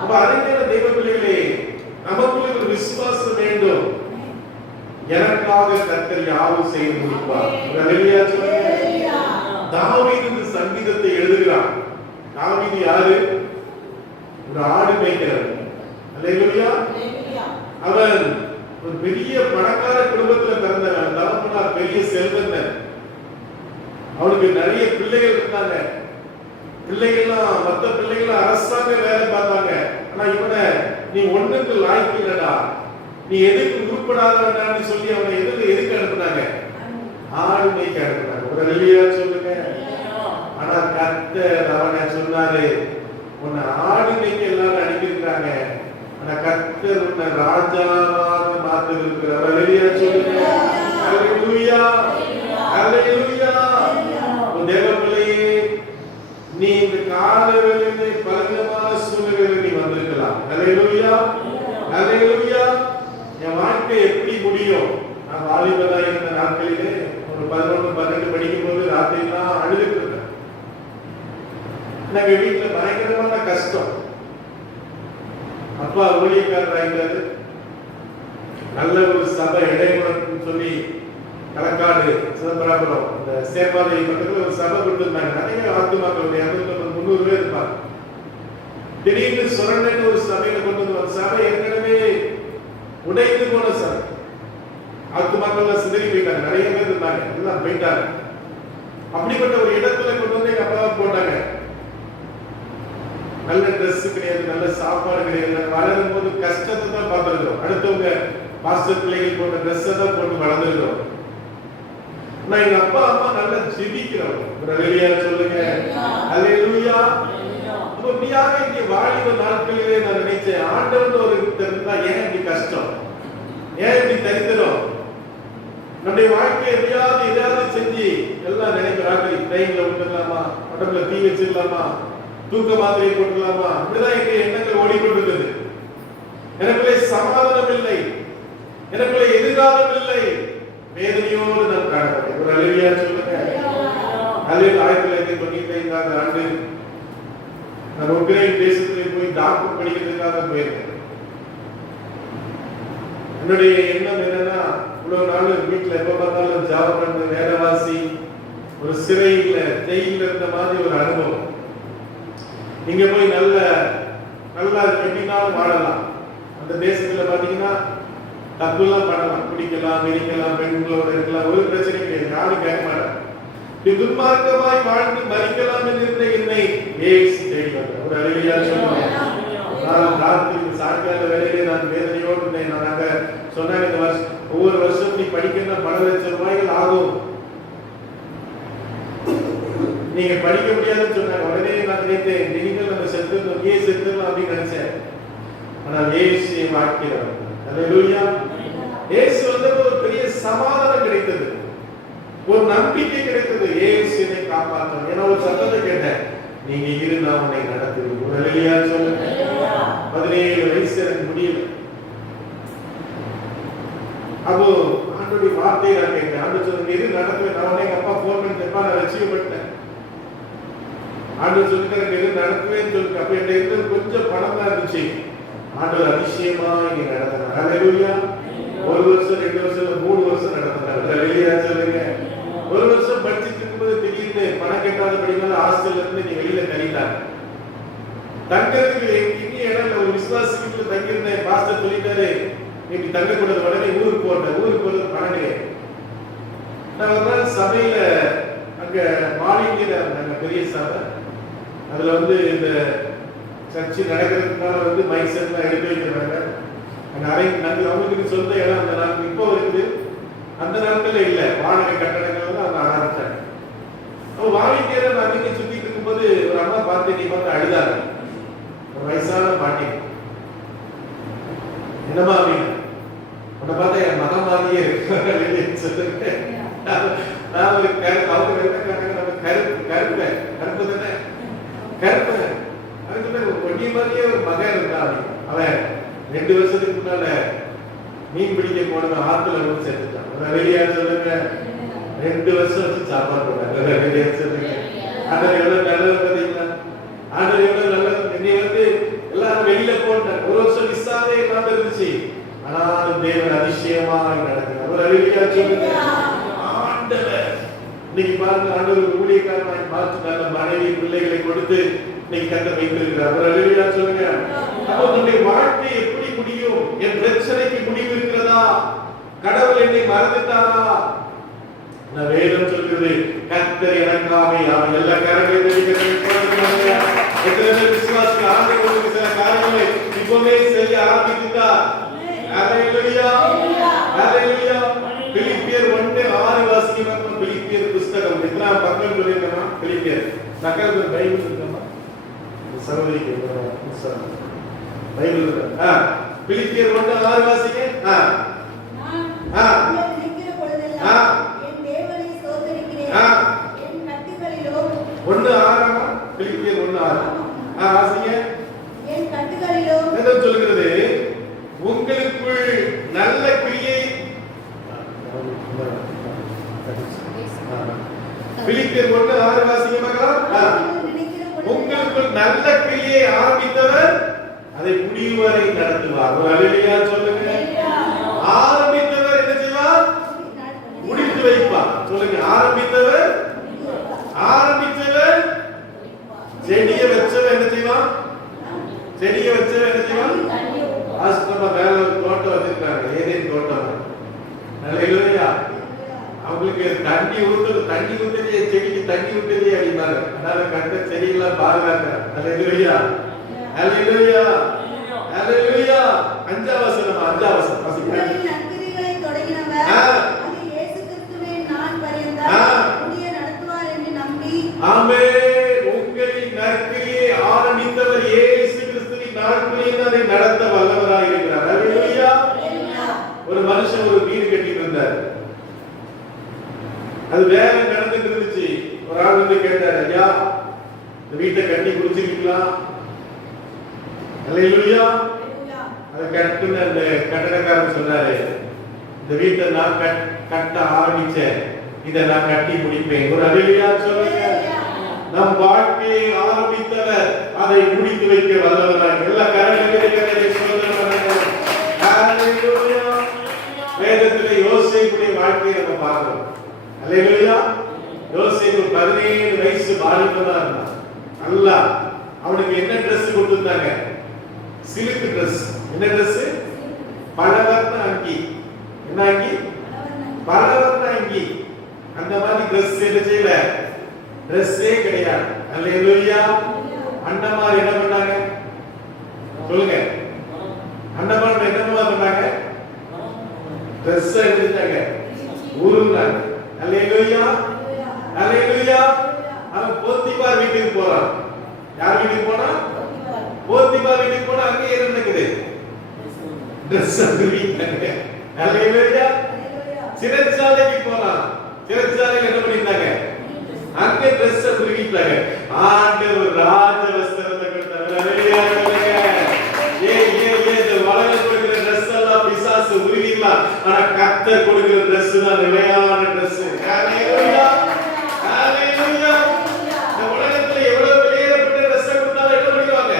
அப்ப அதனால தெய்வ பிள்ளைகளே, நமக்குள்ள ஒரு விசுவாசம் வேண்டும். எனக்காக கர்த்தர் யாவும் செய்து முடிப்பார். ஒரு அல்லேலூயா சொல்லுங்க. தாவீது இந்த சங்கீதத்தை எழுதுகிறான். தாவீது யாரு? ஒரு ஆடு மேய்க்கிறவர். அல்லேலூயா. அவன் ஒரு பெரிய பணக்கார குடும்பத்துல பிறந்தவன். தகப்பனார் பெரிய செல்வந்தன். அவனுக்கு நிறைய பிள்ளைகள் இருந்தாங்க. பிள்ளைகள்லாம் மற்ற பிள்ளைகள் அரசாங்க வேலை பார்த்தாங்க. ஆனா இவனை நீ ஒண்ணுக்கு லாய்க்கு இல்லடா, நீ எதுக்கு உருப்படாதவனான்னு சொல்லி அவனை எதுக்கு அனுப்புனாங்க? ஆடு மேய்க்க அனுப்புனாங்க. ஒரு அல்லேலூயா சொல்லுங்க. ஆனா கர்த்தர் அவனை சொன்னாரு, உன்னை ஆடு மேய்க்க எல்லாரும் அனுப்பியிருக்காங்க, ஆனா கர்த்தர் உன்னை ராஜாவாக மாத்திருக்கிறார். அல்லேலூயா சொல்லுங்க. அல்லேலூயா. அல்லேலூயா. தேவப்பிள்ளையே, நீ இந்த காலவெளியிலே பலவிதமான சூழ்நிலைகளில் நீ வந்திருக்கலாம். அல்லேலூயா. அல்லேலூயா. என் வாழ்க்கை எப்படி முடியும்? நான் வாலிபதா இருந்த நாட்களிலே ஒரு 11-12 படிக்கும் போது ராத்திரிலாம் அழுதுட்டு இருந்தேன். எனக்கு வீட்டுல பயங்கரமான கஷ்டம். அப்பா ஊழியக்காரர் ஆகிட்டாரு. நல்ல ஒரு சபை இடைமுறை சொல்லி களக்காடு சிதம்பராபுரம் இந்த சேப்பாதை பக்கத்துல ஒரு சபை கொடுத்திருந்தாங்க. நிறைய ஆத்துமாக்களுடைய 250-300 பேர் இருப்பாங்க. திடீர்னு சுரண்டைன்னு ஒரு சபையில கொண்டு வந்து, சபை ஏற்கனவே உடைந்து போன சபை. ஆத்துமாக்கள் சிதறி போயிட்டாங்க. நிறைய பேர் இருந்தாங்க, எல்லாம் போயிட்டாங்க. அப்படிப்பட்ட ஒரு இடத்துல கொண்டு வந்து எங்க அப்பாவை போட்டாங்க. நல்ல ட்ரெஸ் கிடையாது, நல்ல சாப்பாடு கிடையாது. வளரும் போது கஷ்டத்தை தான் பார்த்துருக்கோம். அடுத்தவங்க மாஸ்டர் பிள்ளைகள் போட்ட ட்ரெஸ்ஸை தான் போட்டு வளர்ந்துருக்கோம். நான் எங்க அப்பா அம்மா நல்லா ஜெபிக்கிறவங்க. ஒரு அல்லேலூயா சொல்லுங்க. அல்லேலூயா. அப்படியாக இங்கே வாலிப நாட்களிலே நான் நினைச்சேன், ஆண்டவன் ஒரு இருந்தா ஏன் இப்படி கஷ்டம், ஏன் இப்படி தரித்திரம், நம்முடைய வாழ்க்கை எதையாவது செஞ்சு எல்லாம் நினைக்கிறாங்க. ட்ரெயின்ல விட்டுடலாமா, உடம்புல தீ வச்சிடலாமா, தூக்க மாத்திரை போட்டுடலாமா, இப்படிதான் எங்க எண்ணங்கள் ஓடிக்கொண்டிருந்தது. எனக்குள்ளே சமாதானம் இல்லை, எனக்குள்ளே எதிர்காலம் இல்லை, வேதனையோடு நான் காணப்பட்டேன். ஒரு அல்லேலூயா சொல்லுங்க. அதில் 1995 ஆண்டு நான் உக்ரைன் தேசத்திலே போய் டாக்டர் படிக்கிறதுக்காக போயிருக்கேன். என்னுடைய எண்ணம் என்னன்னா, இவ்வளவு நாள் வீட்டுல எப்ப பார்த்தாலும் ஜாப் பண்ண வேலைவாசி, ஒரு சிறையில ஜெயில இருந்த மாதிரி ஒரு அனுபவம். இங்க போய் நல்லா எப்படினாலும் வாழலாம். அந்த தேசத்துல பாத்தீங்கன்னா தப்புலாம் பண்ணலாம், குடிக்கலாம், வெடிக்கலாம், பெண்களோட இருக்கலாம், ஒரு பிரச்சனை கிடையாது, யாரும் கேட்க மாட்டாங்க. துன்மார்க்கமாய் வாழ்ந்து மறிக்கலாம் என்று என்னை ஏசு தேடி வந்தார். ஒரு அல்லேலூயா சொல்லுங்க. நான் ராத்திரி சாயங்கால வேலையிலே நான் வேதனையோடு இருந்தேன். நாங்க சொன்னாங்க, இந்த வருஷம் ஒவ்வொரு வருஷம் நீ படிக்கணும்னா பல லட்சம் ரூபாய்கள் ஆகும், நீங்க படிக்க முடியாதுன்னு சொன்னாங்க. உடனே நான் நினைத்தேன், நீங்கள் நம்ம செத்துடணும், ஏன் செத்துடணும் அப்படின்னு நினைச்சேன். ஆனால் ஏசு வாழ்க்கிறார். அல்லேலூயா. ஏசு வந்து ஒரு பெரிய சமாதானம் கிடைத்தது, ஒரு நம்பிக்கை கிடைத்தது. ஏசு என்னை காப்பாற்றும். ஏன்னா ஒரு சத்தத்தை கேட்டேன், நீங்க இரு, நான் உன்னை நடத்துவேன். ஒரு அல்லேலூயா சொல்லுங்க. 17 வயசு எனக்கு முடியல. அப்போ ஆண்டோடைய வார்த்தையை நான் கேட்டேன். ஆண்டு சொல்லுங்க, இரு நடத்துவேன். நான் உடனே எங்க அப்பா போன் பண்ணி கேட்பா, நான் ரசிக்கப்பட்டேன். ஆண்டு சொல்லிட்டு எது நடத்துவேன்னு சொல்லிட்டு, அப்ப என்கிட்ட இருந்தது கொஞ்சம் பணம் தான் இருந்துச்சு. ஆண்டவர் அதிசயமா இங்க நடத்தினார். அல்லேலூயா. 1 வருஷம் 2 வருஷம் 3 வருஷம் நடத்தினார். அல்லேலூயா சொல்லுங்க. 1 வருஷம் படிச்சுட்டு இருக்கும்போது திடீர்னு பணம் கட்டாத படினால ஹாஸ்டல்ல இருந்து நீ வெளியில தள்ளிட்டாங்க. தங்கிறதுக்கு இங்கே இடம் ஒரு விசுவாசி வீட்டுல தங்கியிருந்தேன். பாஸ்டர் சொல்லிட்டாரு, இப்படி தங்கக்கூடாது, உடனே ஊருக்கு போட்டேன். ஊருக்கு போறது பணம் கிடையாது. நான் ஒரு நாள் சபையில அங்க மாளிகையில நாங்க பெரிய சபை, அதுல வந்து இந்த சர்ச்சு நடக்கிறதுனால வந்து மைக் செட்லாம் எடுத்து வைக்கிறாங்க. நாங்கள் அவங்களுக்கு சொந்த இடம் அந்த நாள் இப்போ இருக்குது, அந்த நாட்கள்ல இல்ல, வாடகை கட்டடங்கள் வந்து அவங்க ஆரம்பிச்சாங்க. அவங்க வாடிக்கையில நான் நீங்க சுத்திட்டு இருக்கும்போது ஒரு அம்மா பார்த்து நீ பார்த்து அழுதாங்க. ஒரு வயசான பாட்டி, என்னமா அப்படின்னு உன்னை பார்த்தா என் மகன் மாதிரியே சொல்லுங்க. நான் ஒரு அவங்க நம்ம கருப்பு தானே, கருப்பு அதுக்கு பொண்ணி மாதிரியே ஒரு மகன் இருந்தான். அவன் 2 வருஷத்துக்கு முன்னால மீன் பிடிக்க போன ஆத்துல வந்து சேர்த்துட்டான். வெளியா சொல்லுங்க. 2 வருஷம் வச்சு சாப்பாடு போட்டாங்க. வெளியா சொல்லுங்க. ஆண்டவர் எவ்வளவு நல்லது பார்த்தீங்களா? ஆண்டவர் எவ்வளவு நல்லது. என்னை வந்து எல்லாரும் வெளியில போட்டாங்க. 1 வருஷம் மிஸ்ஸாவே இல்லாம இருந்துச்சு. ஆனாலும் தேவன் அதிசயமா நடக்கிறார். ஒரு வெளியா சொல்லுங்க. ஆண்டவர் இன்னைக்கு பாருங்க, ஆண்டவர் ஊழியக்காரனாய் பார்த்து நல்ல மனைவி பிள்ளைகளை கொடுத்து இன்னைக்கு கத்த வைத்திருக்கிறார். ஒரு அல்லேலூயா சொல்லுங்க. அப்போ நம்முடைய வாழ்க்கை எப்படி முடியும்? என் பிரச்சனைக்கு முடிவு இருக்கிறதா? கடவுள் என்னை மறந்துட்டாரா? நான் வேதம் சொல்கிறது, கர்த்தர் எனக்காக அவன் எல்லா காரியங்களையும் செய்கிறார். எத்தனை விசுவாசிகள் ஆண்டவருக்கு சில காரியங்களை இப்பவே செய்ய ஆரம்பித்துட்டார். அல்லேலூயா, அல்லேலூயா. பிலிப்பியர் 1:6 வாசிக்கிறோம். பிலிப்பியர் புத்தகம் எத்தனை பக்கம் சொல்லிருக்கோம்? பிலிப்பியர் நகல் பைபிள் இருக்கமா? சகோதரிக்கு பைபிள் இருக்கா? பிலிப்பியர் 1:6 வாசிங்க. நான் நினைக்கிற பொழுதெல்லாம் என் தேவனை ஸ்தோத்திரிக்கிறேன். என் கட்டுகளிலோ 1:6 பிலிப்பியர் 1:6 வாசிங்க. என் கட்டுகளிலோ என்ன சொல்கிறது? உங்களுக்குள் நல்ல கிரியை பிலிப்பியர் 1:6 வாசிங்க மகளா. உங்களுக்குள் நல்ல கிரியை ஆரம்பித்தவர் அதை முடிவு வரை நடத்துவார். ஒரு அல்லேலூயா சொல்லுங்க. ஆரம்பித்தவர் என்ன செய்வார்? முடித்து வைப்பார். சொல்லுங்க. ஆரம்பித்தவர் செடியை வச்சவன் என்ன செய்வான்? செடியை வச்சவன் என்ன செய்வான்? ஆஸ்திரமா வேற ஒரு தோட்டம் வச்சிருக்காங்க, ஏதேன் தோட்டம். அல்லேலூயா. அவங்களுக்கு அவங்களுக்கு தண்ணி ஊத்துறதே செடிக்கு தண்ணி ஊத்துறதே அப்படின்னாரு. அதனால கட்ட செடியெல்லாம் பாதுகாக்கிறார். அல்லேலூயா, அல்லேலூயா, அல்லேலூயா. 5ஆம் வசனம் வாசிக்கிறேன். நற்கிரியைகளை தொடங்கினவர் அது இயேசு கிறிஸ்துவே நான் பரியந்தம் புதிய நடத்துவார் என்று நம்பி. ஆமென். உங்களின் நற்கிரியை ஆரம்பித்தவர் இயேசு கிறிஸ்துவின் நாட்களில் அதை நடத்த வல்லவராய் இருக்கிறார். அல்லேலூயா. ஒரு மனுஷன் ஒரு வீடு கட்டிட்டு இருந்தார். அது வேலை நடந்துட்டு இருந்துச்சு. ஒரு ஆள் வந்து கேட்டார், ஐயா இந்த வீட்டை கட்டி குடிச்சிருக்கீங்களா? அல்லேலூயா. அதை கட்டுன அந்த கட்டடக்காரன் சொன்னாரு, இந்த வீட்டை நான் கட்ட ஆரம்பிச்சேன், இதை நான் கட்டி முடிப்பேன். ஒரு அல்லேலூயா சொல்லுங்க. நம் வாழ்க்கையை ஆரம்பித்தவர் அதை முடித்து வைக்க வல்லவராய். எல்லா கரங்களை சொல்லுங்க. அல்லேலூயா. வேதத்திலே யோசேப்புடைய வாழ்க்கையை நம்ம பார்க்கிறோம். அல்லேலூயா. யோசேப்பு 17 வயசு வாலிபனா இருந்தான். நல்லா அவனுக்கு என்ன Dress கொடுத்திருந்தாங்க? Silk Dress. என்ன Dress? பலவர்ண அங்கி. என்ன அங்கி? பலவர்ண அங்கி. அந்த மாதிரி Dress என்ன செய்யல? Dress-ஏ கிடையாது. அல்லேலூயா. அண்ணமார் என்ன பண்ணாங்க சொல்லுங்க? அண்ணமார் என்ன பண்ணாங்க? Dress எடுத்துட்டாங்க, ஊருனாங்க. அல்லேலூயா, அல்லேலூயா. அவன் போத்திபார் வீட்டுக்கு போறான். யார் வீட்டுக்கு போனா? போத்திபார் வீட்டுக்கு போனா அங்கே என்ன நடக்குது? Dress வீட்டாங்க. அல்லேலூயா. சிறைச்சாலைக்கு போறான். சிறைச்சாலையில் என்ன பண்ணிட்டாங்க? அங்கே Dress வீட்டாங்க. ஆண்டவர் ராஜ வஸ்திரத்தை கொடுத்தார். அல்லேலூயா. இந்த உலகம் கொடுக்கிற Dress எல்லாம் பிசாசு உருவிடலாம். ஆனா கர்த்தர் கொடுக்கிற Dress தான் நிலையான Dress. அல்லேலூயா, அல்லேலூயா. இந்த உலகத்துல எவ்வளவு வெளியேறப்பட்ட Dress கொடுத்தாலும் என்ன பண்ணிடுவாங்க?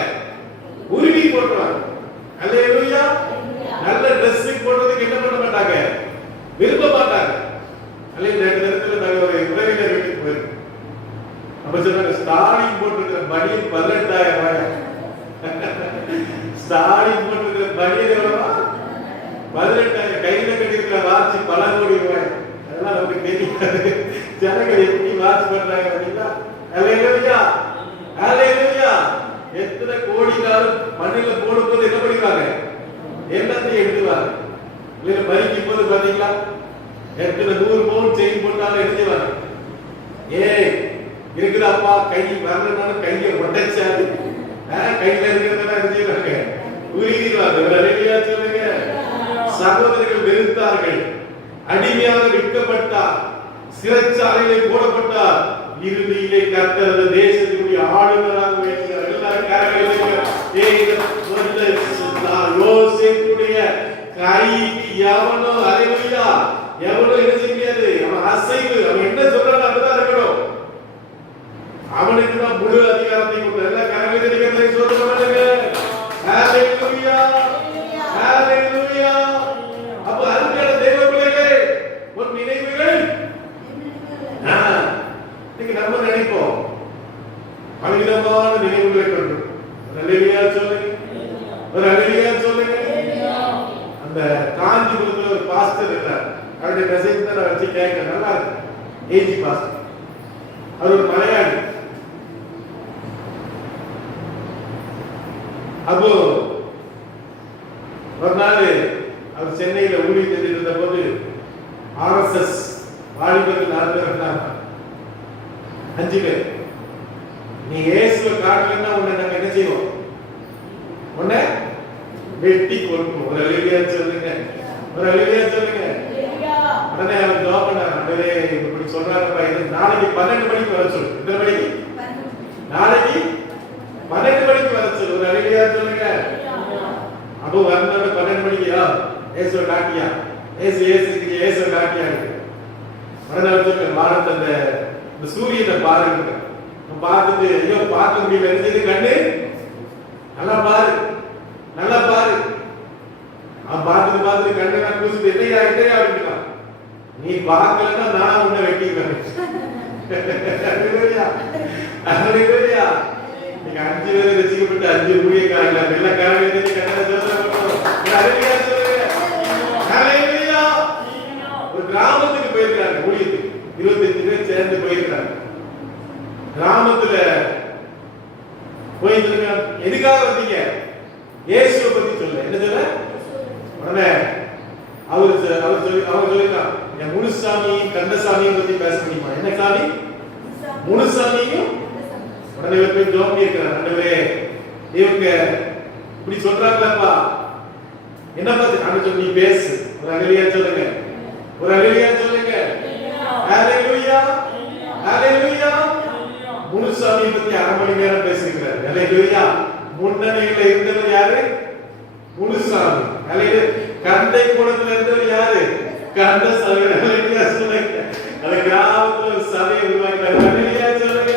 உருவி போட்டுருவாங்க. அல்லேலூயா. நல்ல Dress போடுறதுக்கு என்ன பண்ண மாட்டாங்க? விரும்ப மாட்டாங்க. அல்லேலூயா. இந்த நேரத்துல நாங்க ஒரு உறவினர் வீட்டுக்கு போயிருக்கோம். அப்ப சொன்னாங்க, ஸ்டாலின் போட்டிருக்கிற பனியன் 18,000 ஸ்டாலின் போட்டிருக்கிற பனியன் எவ்வளவா? 18,000. கையில கட்டிருக்கிற வாட்சி பல கோடி ரூபாய். அதெல்லாம் நமக்கு தெரியாது. ஜனங்கள் எப்படி வாட்ச் பண்றாங்க அப்படின்னா, அல்லேலூயா, அல்லேலூயா. எத்தனை கோடினாலும் மண்ணில போடும்போது என்ன பண்ணிடுவாங்க? எல்லாத்தையும் எடுத்துவாங்க. இல்ல மறிக்கும் போது பாத்தீங்களா, எத்தனை 100 பவுன் செயின் போட்டாலும் எடுத்துவாங்க. இருக்குதாப்பா கை வரலனாலும் கையை உடைச்சாது. கையில இருக்கிறதெல்லாம் எடுத்துவாங்க, உருகிடுவாங்க. அல்லேலூயா சொல்லுங்க. சகோதரர்கள் வெறுத்தார்கள், அடிமையாக விற்கப்பட்டார், சிறைச்சாலையிலே போடப்பட்டார். இறுதியிலே கர்த்தர் தேசத்தினுடைய ஆளுநராக வைக்கிறார். எல்லாரும் கரங்களை யோசேப்புடைய கைக்கு எவனோ அல்லேலூயா எவனோ என்ன செய்ய முடியாது. அவன் அசைவு, அவன் என்ன சொல்றான் அப்படிதான் இருக்கணும். அவனுக்கு தான் முழு அதிகாரத்தை கொடுத்தார். எல்லா கரங்களை சொல்லுங்க. அல்லேலூயா, அல்லேலூயா. அப்ப அருமையான தேவ பிள்ளைகளே, ஒரு நினைவுகள் இன்னைக்கு நம்ம நினைப்போம் பலவிதமான நினைவுகளை கொண்டு. அல்லேலூயா சொல்லுங்க, ஒரு அல்லேலூயா சொல்லுங்க. அந்த காஞ்சிபுரத்துல ஒரு பாஸ்டர் இருந்தார். அவருடைய மெசேஜ் தான் நான் வச்சு கேட்க நல்லா இருக்கு. AG pastor. அவர் ஒரு மலையாளி. அப்போ ஒரு நாள் அவர் சென்னையில ஊழியம் செஞ்சுட்டு இருந்த போது RSS வாலிபர்கள் 4 பேர் இருந்தாங்க. 5 பேர். நீ இயேசுவை காட்டலன்னா உன்னை நாங்க என்ன செய்வோம்? உன்னை வெட்டி கொல்லுவோம். ஒரு அல்லேலூயா சொல்லுங்க, ஒரு அல்லேலூயா சொல்லுங்க. உடனே அவர் ஜெபம் பண்ணார். ஆண்டவரே இப்படி சொல்றாருப்பா, இது நாளைக்கு 12 மணிக்கு வர சொல்லு. எத்தனை மணிக்கு? நாளைக்கு 12 மணிக்கு வர சொல்லு. ஒரு அல்லேலூயா சொல்லுங்க. அப்போ வந்தோட 12 மணிக்கு ஏசுவை காட்டியா? ஏசுவை காட்டியா? உடனே அவர் வாரத்தை அந்த சூரியனை பாருங்க. பார்த்துட்டு ஐயோ பார்க்க முடியல, இருந்தது கண்ணு நல்லா பாரு, நல்லா பாரு. அவன் பார்த்துட்டு கண்ணை நான் கூசிட்டு இல்லையா அப்படின்னா, நீ பார்க்கலன்னா நான் உன்னை வெட்டிக்குவேன். நீங்க 5 பேரை ரசிக்கப்பட்டு 5 ஊழியக்காரங்க எல்லா காரணத்தையும் ஒரு கிராமத்துக்கு போயிருக்காங்க ஊழியத்துக்கு. கிராமத்துல போயிருக்க. எதுக்காக வந்தீங்க? இயேசுவை பத்தி சொல்ல. என்ன சொல்ல? உடனே அவர் சொல்லிருக்கான், என் முனுசாமி கந்தசாமியை பத்தி பேச முடியுமா? என்ன சாமி? முனுசாமியும். உடனே இவர் போய் ஜோம் இருக்கிறார். ஆண்டவரே, இவங்க இப்படி சொல்றாங்களப்பா, என்ன பார்த்து நான் சொல்லி நீ பேசு. ஒரு அல்லேலூயா சொல்லுங்க, ஒரு அல்லேலூயா சொல்லுங்க. ஹalleluya, ஹalleluya. முனுசாமி பத்தி 1/2 மணி நேரம் பேசிக்கிறார். ஹalleluya. முன்னணியில இருந்தவர் யாரு? முனுசாமி. ஹalleluya. கந்தை குளத்துல இருந்தவர் யாரு? கந்தசாமி. ஹalleluya சொல்லுங்க. அந்த கிராமத்துல ஒரு சபையை உருவாக்கினார். ஹalleluya சொல்லுங்க,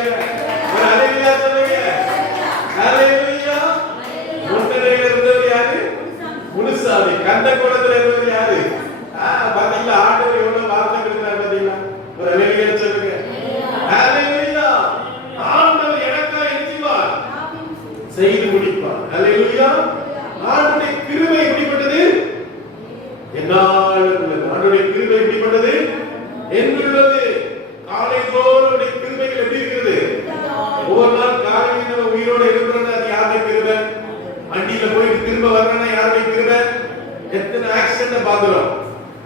ஒரு ஹalleluya சொல்லுங்க. ஹalleluya. முன்னணியில இருந்தவர் யாரு? முனுசாமி. கந்தை குளத்துல இருந்தவர் யாரு? பாத்தீங்களா? ஆண்டவர் எவ்வளவு வார்த்தை கொடுக்கிறார் பாத்தீங்களா? ஒரு ஹalleluya சொல்லுங்க. ஹalleluya. ஆண்டவர் எனக்கா எஞ்சுவார், செய்து முடிப்பார். ஹalleluya. ஆண்டவருடைய கிருபை எப்படிப்பட்டது? என்னாலும் உள்ளது. ஆண்டவருடைய கிருபை எப்படிப்பட்டது? என்னுள்ளது. காலை தோறும் கிருபைகள் எப்படி இருக்கிறது? ஒவ்வொரு நாள் காலையில் நம்ம உயிரோட இருக்கிறோம். அது யாருடைய கிருபை? வண்டியில போயிட்டு திரும்ப வரணும்னா யாருடைய கிருபை? எத்தனை ஆக்சிடென்ட் பாக்குறோம்.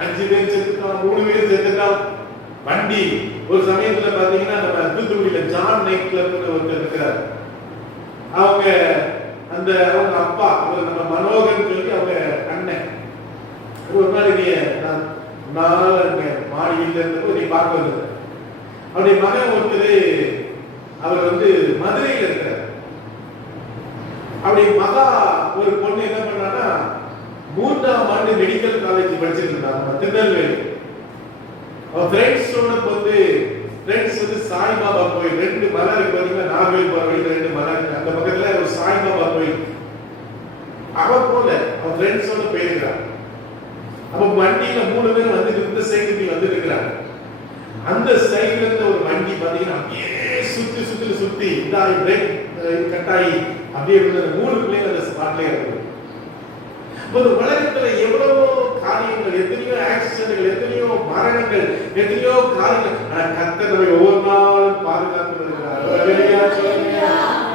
5 பேர் செத்துட்டான், 3 பேர் செத்துட்டான். வண்டி ஒரு சமயத்துல பாத்தீங்கன்னா நம்ம தூத்துக்குடியில ஜான் நைட் கிளப்னு ஒருத்தர் இருக்கிறார். அவங்க அப்பா அவர் நம்ம மனோகர் சொல்லி அவங்க அண்ணன் ஒரு நாளைக்கு நான் மாடியில் இருந்தப்போ நீ பார்க்க வந்தது. அவருடைய மகன் ஒருத்தர் அவர் மதுரையில் இருக்கிறார். அப்படி மகா ஒரு பொண்ணு என்ன பண்ணான்னா 3ஆம் ஆண்டு மெடிக்கல் காலேஜ் படிச்சுட்டு இருந்தாங்க திருநெல்வேலி. அவ ஃப்ரெண்ட்ஸோட ஃப்ரெண்ட்ஸ் சாய்பாபா கோயில் 2 மலை இருக்கு பாத்தீங்கன்னா, நாகவேல் போற வழியில 2 மலை இருக்கு. அந்த பக்கத்துல ஒரு சாய்பாபா கோயில். அவ போல அவ ஃப்ரெண்ட்ஸோட போயிருக்கிறான். அப்ப வண்டியில 3 பேர் இந்த சைடுக்கு வந்துட்டு இருக்கிறாங்க. அந்த சைடுல இருந்த ஒரு வண்டி பாத்தீங்கன்னா சுத்தி இதாயி பிரேக் கட்டாயி அப்படியே 3 பிள்ளைங்க அந்த ஸ்பாட்லயே இருக்கு. ஒரு உலகத்துல எவ்வளவோ காரியங்கள், எத்தனையோ ஆக்சிடென்ட்கள், எத்தனையோ மரணங்கள், எத்தனையோ காரியங்கள். கர்த்தர் நம்மை ஒவ்வொரு நாளும் பாதுகாத்து வருகிறார். ஒரு ஹalleluya சொல்லுங்க,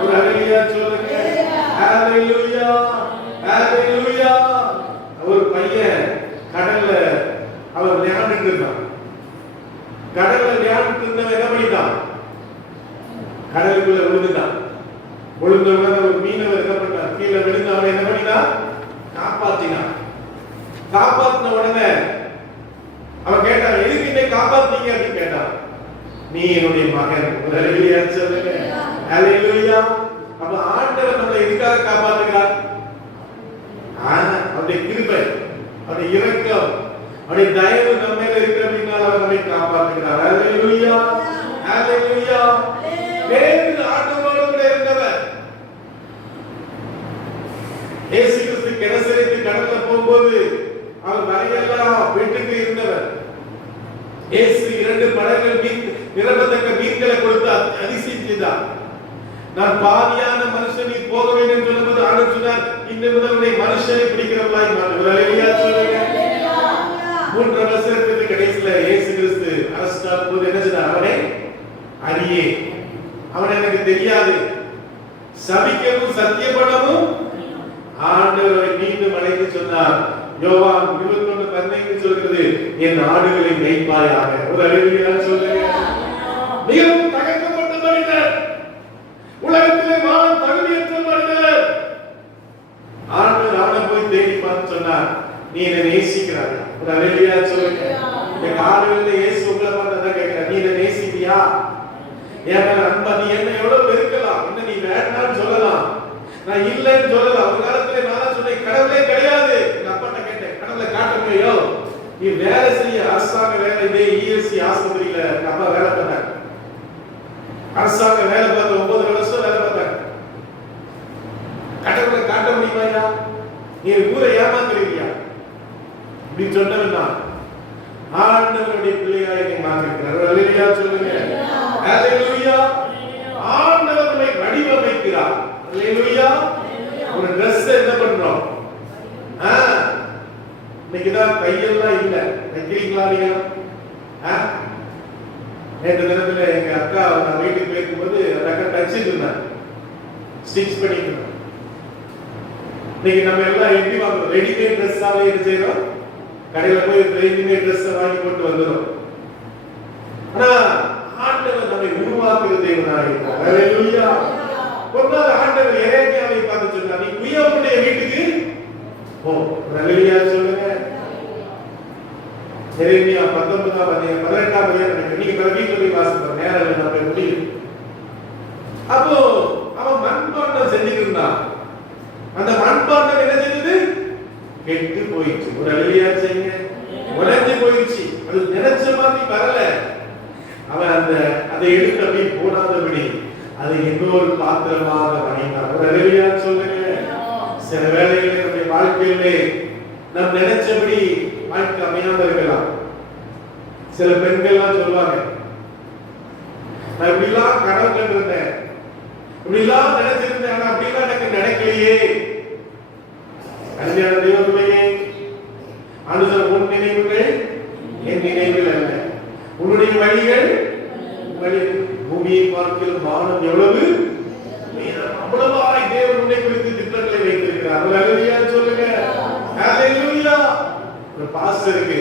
ஒரு ஹalleluya சொல்லுங்க. ஹalleluya, ஹalleluya. ஒரு பையன் கடல்ல அவர் விளையாண்டுட்டு இருந்தான். கடல்ல விளையாண்டுட்டு இருந்தவன் என்ன பண்ணிட்டான்? கடலுக்குள்ள விழுந்துட்டான். விழுந்தவன ஒரு மீனவர் என்ன பண்ணார்? கீழே விழுந்து அவனை என்ன பண்ணினான்? காப்பாத்தினான். காப்பாத்தின உடனே அவன் கேட்டான், எதுக்கு என்னை காப்பாத்தீங்க அப்படின்னு கேட்டான். நீ என்னுடைய மகன். ஒரு ஹalleluya சொல்லுங்க, ஹalleluya. அப்ப ஆண்டவர் நம்மளை எதுக்காக காப்பாத்துகிறார்? அவருடைய கிருபை, அவருடைய இரக்கம், அவருடைய தயவு நம்ம மேல இருக்கிறபடினால அவர் நம்மை காப்பாத்துகிறார். ஹalleluya, ஹalleluya. பேதுரு ஆண்டவரோடு கூட இருந்தவர். இயேசு கிறிஸ்து கெனசரேத்து கடல்ல போகும்போது அவர் வரையெல்லாம் வீட்டுக்கு இருந்தவர். இயேசு 2 படகுகள் நிரம்பத்தக்க மீன்களை கொடுத்து அதிசயம் செய்தார். நான் பாவியான மனுஷனை போக வேண்டும் சொல்லும்போது ஆண்டவர் சொன்னார், இன்று முதல் மனுஷனை பிடிக்கிறவளாய் மாற்றுவார். ஹalleluya சொல்லுங்க. 3 வருஷத்துக்கு கடைசில இயேசு கிறிஸ்து அரஸ்ட் ஆகும்போது என்ன சொன்னார்? அவனை அறியே, அவனை எனக்கு தெரியாது, சபிக்கவும் சத்தியப்படவும் ஆண்டவரை மீண்டும் அழைத்து சொன்னார். யோவான் 21:15 சொல்கிறது, என் ஆடுகளை மேய்ப்பாயாக. ஒரு ஹalleluya சொல்லுங்க. மிகவும் தகக்கப்பட்ட மனிதர், உலகத்திலே வாழ தகுதியற்ற மனிதர். ஆண்டவர் அவனை போய் தேடி பார்த்து சொன்னார், நீ என்னை நேசிக்கிறாய். ஒரு ஹalleluya சொல்லுங்க. இந்த காலையில இயேசு உங்களை பார்த்து தான் கேட்கிறார், நீ என்னை நேசிக்கிறியா? என் மேல அன்பா? நீ என்ன எவ்வளவு வெறுக்கலாம், என்ன நீ வேண்டாம்னு சொல்லலாம், நான் இல்லைன்னு சொல்லலாம். ஒரு காலத்துல நான் சொன்னேன், கடவுளே கிடையாது. எங்க அப்பாட்ட கேட்டேன், கடவுளை காட்டுமையோ? நீ வேலை செய்ய, அரசாங்க வேலை, இதே இஎஸ்சி ஆஸ்பத்திரியில எங்க அப்பா வேலை பார்த்தாங்க. அரசாங்க வேலை பார்த்த 9 வருஷம் வேலை பார்த்தாங்க. கடவுளை காட்ட முடியுமாயா? நீ ஊரை ஏமாத்துறீங்க அப்படின்னு சொன்னவன் தான். ஆண்டவருடைய பிள்ளையாக என்னை மாற்றிருக்கிறார். ஹalleluya சொல்லுங்க, ஹalleluya. ஆண்டவர் நம்மை வடிவமைக்கிறார். ஹalleluya. ஒரு Dress என்ன பண்றோம்? இன்னைக்கு தான் கையெல்லாம் இல்ல, தைக்கிறீங்களா நீங்க? நேற்று தினத்துல எங்க அக்கா நான் வீட்டுக்கு போயிருக்கும்போது தச்சிட்டு இருந்தாங்க, ஸ்டிச் பண்ணிட்டு இருந்தாங்க. இன்னைக்கு நம்ம எல்லாம் எப்படி வாங்குறோம்? ரெடிமேட் ட்ரெஸ்ஸாவே என்ன செய்யறோம்? கடையில போய் ரெடிமேட் ட்ரெஸ் வாங்கி போட்டு வந்துடும். ஆனா ஆண்டவர் நம்மை உருவாக்குற தேவனாக இருக்கிறார். ஹல்லேலூயா. ஒரு நாள் ஆண்டவர் எரேமியாவை பார்த்து சொன்னார், நீ குயவனுடைய வீட்டுக்கு போ. ஹல்லேலூயா சொல்லுங்க. எரேமியா 19ஆம் அதிகாரம் 18ஆம் அதிகாரம். நீங்க பல வீட்டுல போய் வாசிப்போம், நேரம் நம்ம முடியும். அப்போ அவன் மண்பாண்டம் செஞ்சுட்டு இருந்தான். அந்த மண்பாண்டம் என்ன செய்தது? கெட்டு போயிடுச்சு. ஒரு அழியா செய்யுங்க, உடைஞ்சு போயிடுச்சு. அது நினைச்ச மாதிரி வரல. அவன் அதை எடுத்து அப்படி போடாதபடி அதை இன்னொரு பாத்திரமாக பண்ணினான். ஒரு அழியா சொல்லுங்க. சில வேளைகளில் நம்முடைய வாழ்க்கையிலே நாம் நினைச்சபடி வாழ்க்கை அமையாம இருக்கலாம். சில பெண்கள்லாம் சொல்லுவாங்க, நான் இப்படிலாம் கனவு கண்டிருந்தேன், இப்படிலாம் நினைச்சிருந்தேன், ஆனா அப்படிலாம் எனக்கு நடக்கலையே. கல்யாண தெய்வத்துமையே அனுசர உன் நினைவுகள் என் நினைவுகள் அல்ல, உன்னுடைய வழிகள் வழி. பூமியை பார்க்கிற வானம் எவ்வளவு அவ்வளவாய் தேவன் உன்னை குறித்து திட்டங்களை வைத்திருக்கிறார். ஹல்லேலூயா சொல்லுங்க. ஹல்லேலூயா. ஒரு பாஸ்டருக்கு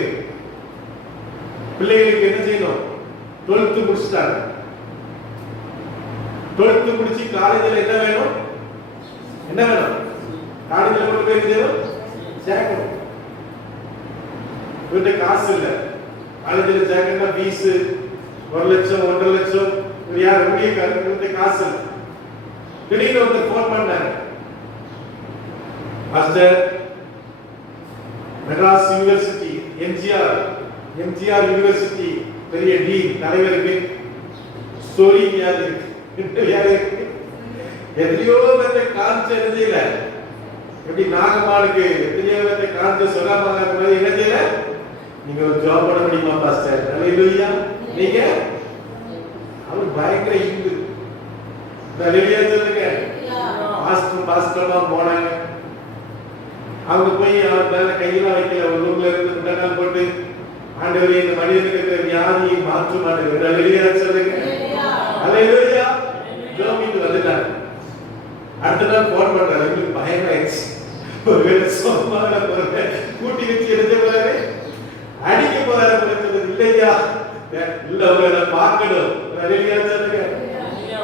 பிள்ளைகளுக்கு என்ன செய்யணும்? 12th முடிச்சிட்டாங்க. 12th முடிச்சு காலேஜ்ல என்ன வேணும்? என்ன வேணும்? காலேஜ்ல கொண்டு போய் செய்யணும், சேர்க்கணும். இவர்கிட்ட காசு இல்ல. காலேஜ்ல சேர்க்கணும்னா ஃபீஸ் 1 லட்சம் 1.5 லட்சம். யார் முடிய காசு இல்லை. திடீர்னு ஒருத்தர் போன் பண்ணாரு, master Madras university MGR university பெரிய டீன் தலைவருக்கு ஸ்டோரி யாரு எத்தனையோ பேர்த்த காமிச்ச என்ன செய்யல, எப்படி நாகமானுக்கு எத்தனையோ பேர்த்த காமிச்ச சொல்லாம என்ன செய்யல, நீங்க ஒரு ஜாப் பண்ண முடியுமா பாஸ்டர்? ஹல்லேலூயா. நீங்க அவர் பயங்கர இந்து. ஹல்லேலூயா சொல்லுங்க. பாஸ்டர்மா போனாங்க. அவங்க போய் அவர் மேல கையெல்லாம் வைக்கல. ஒரு ரூம்ல இருந்து முட்டக்கால் போட்டு, ஆண்டவரே இந்த மனிதனுக்கு இருக்கிற வியாதியை மாற்ற மாட்டேங்குது. ஹல்லேலூயா சொல்லுங்க. ஹல்லேலூயா. ஜோமிட்டு வந்துட்டாங்க. அடுத்த நாள் போன் பண்றாரு, எங்களுக்கு பயமாயிடுச்சு. ஒருவேளை சொன்னால போற கூட்டி வச்சு எடுத்து போறாரு, அடிக்க போறாரு. இல்லையா, இல்ல உங்களை பார்க்கணும். ஹல்லேலூயா சொல்லுங்க.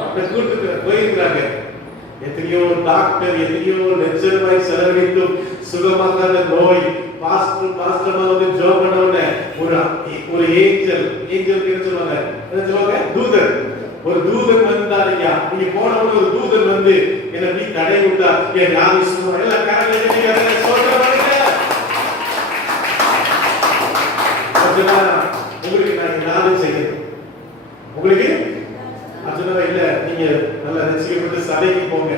அப்படி கூட்டு போயிருக்காங்க. எத்தனையோ டாக்டர் எத்தனையோ லட்சம் ரூபாய் செலவழித்தும் சுகமாகாத நோய். பாஸ்டர் வந்து ஜோம் பண்ண உடனே ஒரு ஏஞ்சல் சொல்லுவாங்க, தூதர். ஒரு தூதன் வந்தாருங்க. நீங்க போன உடனே ஒரு தூதன் வந்து என்ன நீ தடை விட்டா என் யாரு சொல்லுவாங்க எல்லாம் கரங்களை சொல்றாங்க. உங்களுக்கு நான் யாரும் செய்யணும். உங்களுக்கு அதுதான் இல்ல, நீங்க நல்லா ரசிக்கப்பட்டு சபைக்கு போங்க,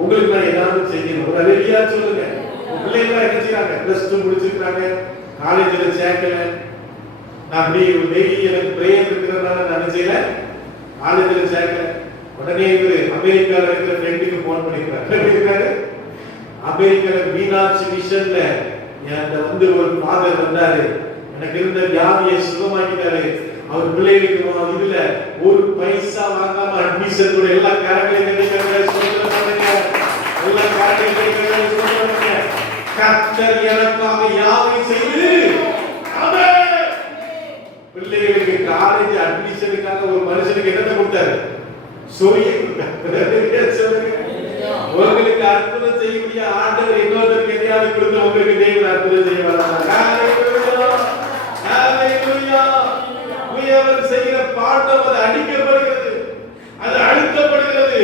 உங்களுக்கு நான் ஏதாவது செய்யணும். ஒரு அழகியா சொல்லுங்க. பிள்ளைங்க என்ன செய்யறாங்க? +2 முடிச்சிருக்காங்க, காலேஜ்ல சேர்க்கல. நான் அப்படி டெய்லி எனக்கு பிரேயர் இருக்கிறதுனால நான் செய்யல, காலேஜ்ல சேர்க்கல. உடனே இவரு அமெரிக்கால இருக்கிற ஃப்ரெண்டுக்கு போன் பண்ணிருக்காரு. அமெரிக்கால மீனாட்சி மிஷன்ல என்கிட்ட வந்து ஒரு ஃபாதர் வந்தாரு, எனக்கு இருந்த வியாதியை சுகமாக்கிட்டாரு. அவர் பிள்ளைகளுக்கு இதுல ஒரு பைசா வாங்காம அட்மிஷன் கூட எல்லா காரணங்களையும் எல்லா காரணங்களையும் கர்த்தர் எனக்காக யாவை செய்து பிள்ளைகளுக்கு காலேஜ் அட்மிஷனுக்காக ஒரு மனுஷனுக்கு என்ன கொடுத்தாரு? சோரியை கொடுத்தாரு. உங்களுக்கு அற்புதம் செய்யக்கூடிய ஆண்டவர் இன்னொருத்தருக்கு எதையாவது கொடுத்து உங்களுக்கு தேவன் அற்புதம் செய்ய வராங்க. அவர் செய்கிற பாட்டம் அது அடிக்கப்படுகிறது, அது அழுத்தப்படுகிறது.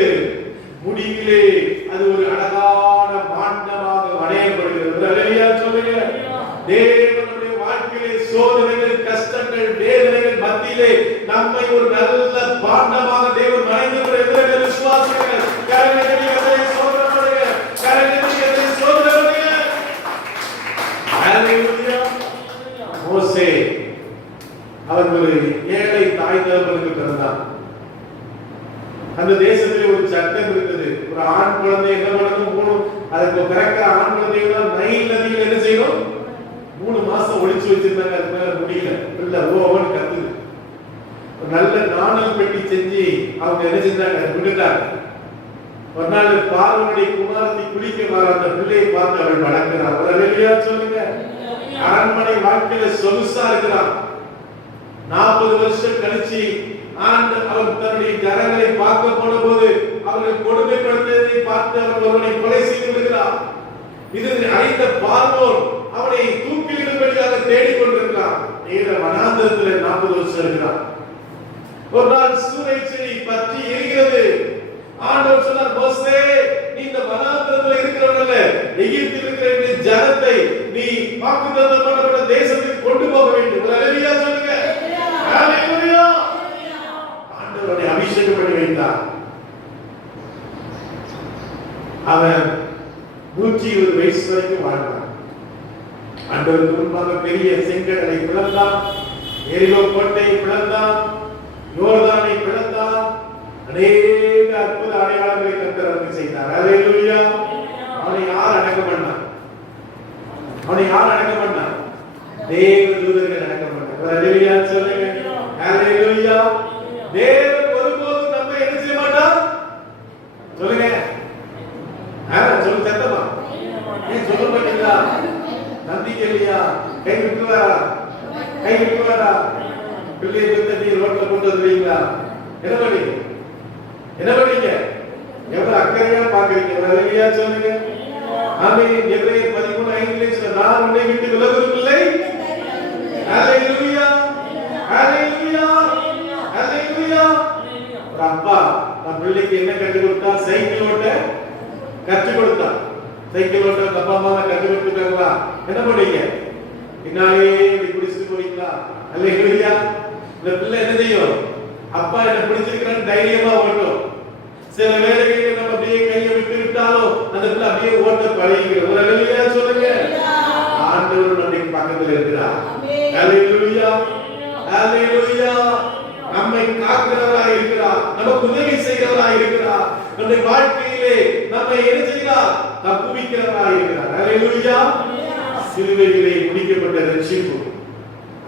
முடிவிலே அது ஒரு அழகான பாண்டமாக வணையப்படுகிறது. ஹல்லேலூயா சொல்லுங்க. தேவனுடைய வாழ்க்கையிலே சோதனைகள், கஷ்டங்கள், வேதனைகள் மத்தியிலே நம்மை ஒரு நல்ல பாண்டமாக தேவன் வணைந்து எத்தனை விசுவாசிகள் கரங்களை சோதனைப்படுங்க, கரங்களை சோதனைப்படுங்க. ஹல்லேலூயா. மோசே அவன் ஒரு ஏழை தாய் தகப்பனுக்கு பிறந்தான். அந்த தேசத்திலே ஒரு சட்டம் இருந்தது, ஒரு ஆண் குழந்தை என்ன பண்ணணும், அதுக்கு பிறக்க ஆண் குழந்தைகள் நைல் நதியில் என்ன செய்யணும், 3 மாசம் ஒளிச்சு வச்சிருந்தாங்க. அது மேல முடியல, பிள்ளை ஓவன் கத்துது. ஒரு நல்ல நாணல் பெட்டி செஞ்சு அவங்க என்ன செஞ்சாங்க, விட்டுட்டாங்க. ஒரு நாள் பார்வனுடைய குமாரத்தை குளிக்க வர அந்த பிள்ளையை பார்த்து அவள் வளர்க்கிறார். அல்லேலூயா சொல்லுங்க. அரண்மனை வாழ்க்கையில சொகுசா இருக்கிறான். 40 வருஷம் கழிச்சு அவன் தன்னுடைய ஜனங்களை பார்க்க போன போது அவர்கள் கொடுமைப்படுத்தியதை பார்த்து அவன் ஒருவனை கொலை செய்து விடுகிறான். இது அறிந்த பார்வோன் அவனை தூக்கிலிடும்படியாக தேடிக்கொண்டிருக்கிறான். நேர வனாந்தரத்தில் 40 வருஷம் இருக்கிறான். ஒரு நாள் சூறை செடி பற்றி எரிகிறது. ஆண்டவர் சொன்னார், மோசே, நீ இந்த வனாந்தரத்தில் இருக்கிறவனல்ல, எகிப்தில் இருக்கிற இந்த ஜனத்தை நீ வாக்குத்தத்தம் பண்ணப்பட்ட தேசத்துக்கு கொண்டு போக வேண்டும். அல்லேலூயா சொல்லுங்க. அல்லேலூயா. ஆண்டவரை அபிஷேகம் பண்ணி வைத்தார். அவன் 120 வயசு வரைக்கும் வாழ்ந்தான். ஆண்டவருக்கு முன்பாக பெரிய செங்கடலை பிளந்தான், எரிகோ கோட்டையை பிளந்தான், யோர்தானை பிளந்தான். அநேக அற்புத அடையாளங்களை கர்த்தர் அவனுக்கு செய்தார். அல்லேலூயா. அவனை யார் அடக்கம் பண்ணார்? அவனை யார் அடக்கம் பண்ணார்? தேவ தூதர்கள் அடக்கம் பண்ணார். அல்லேலூயா சொல்லுங்க. அல்லேலூயா. தேவன் ஒருபோதும் நம்மை என்ன செய்ய மாட்டார்? சொல்லுங்க. சொல்லு சத்தமா. ஏன் சொல்ல மாட்டீங்களா? நம்பிக்கை இல்லையா? கை விட்டுவாரா? கை விட்டுவாரா? பிள்ளையை பெற்ற ரோட்ல போட்டு வந்துருவீங்களா? என்ன பண்ணீங்க? என்ன பண்ணீங்க? எவ்வளவு அக்கறையா பாக்குறீங்க? அல்லேலூயா சொல்லுங்க. ஆமென். எபிரேயர் 13:5 நான் உன்னை விட்டு விலகுவதில்லை. அல்லேலூயா. அல்லேலூயா. அல்லேலூயா. ஒரு அப்பா தன் பிள்ளைக்கு என்ன கற்றுக் கொடுத்தா? சைக்கிள் ஓட்ட கற்றுக் கொடுத்தான். சைக்கிள் ஓட்ட அப்பா அம்மா கற்றுக் கொடுத்துட்டாங்களா? என்ன பண்ணீங்க? பின்னாலே இப்படி பிடிச்சிட்டு போறீங்களா? அல்லேலூயா. இந்த பிள்ளை என்ன செய்யும்? அப்பா என்ன பிடிச்சிருக்கிறான்னு தைரியமா ஓட்டும். சில வேளைகளில் நம்ம அப்படியே கையை விட்டு விட்டாலும் அந்த பிள்ளை அப்படியே ஓட்ட பழகிக்கிறோம். அல்லேலூயா சொல்லுங்க. ஆண்டவர் நம்முடைய பக்கத்துல இருக்கிறார். அல்லேலூயா. அல்லேலூயா. நம்மை காக்கிறவராய் இருக்கிறார். நமக்கு உதவி செய்கிறவராய் இருக்கிறார். நம்முடைய வாழ்க்கையிலே நம்மை என்ன செய்கிறார்? தப்புவிக்கிறவராய் இருக்கிறார். அல்லேலூயா. சிலுவையிலே முடிக்கப்பட்ட ரட்சிப்பு.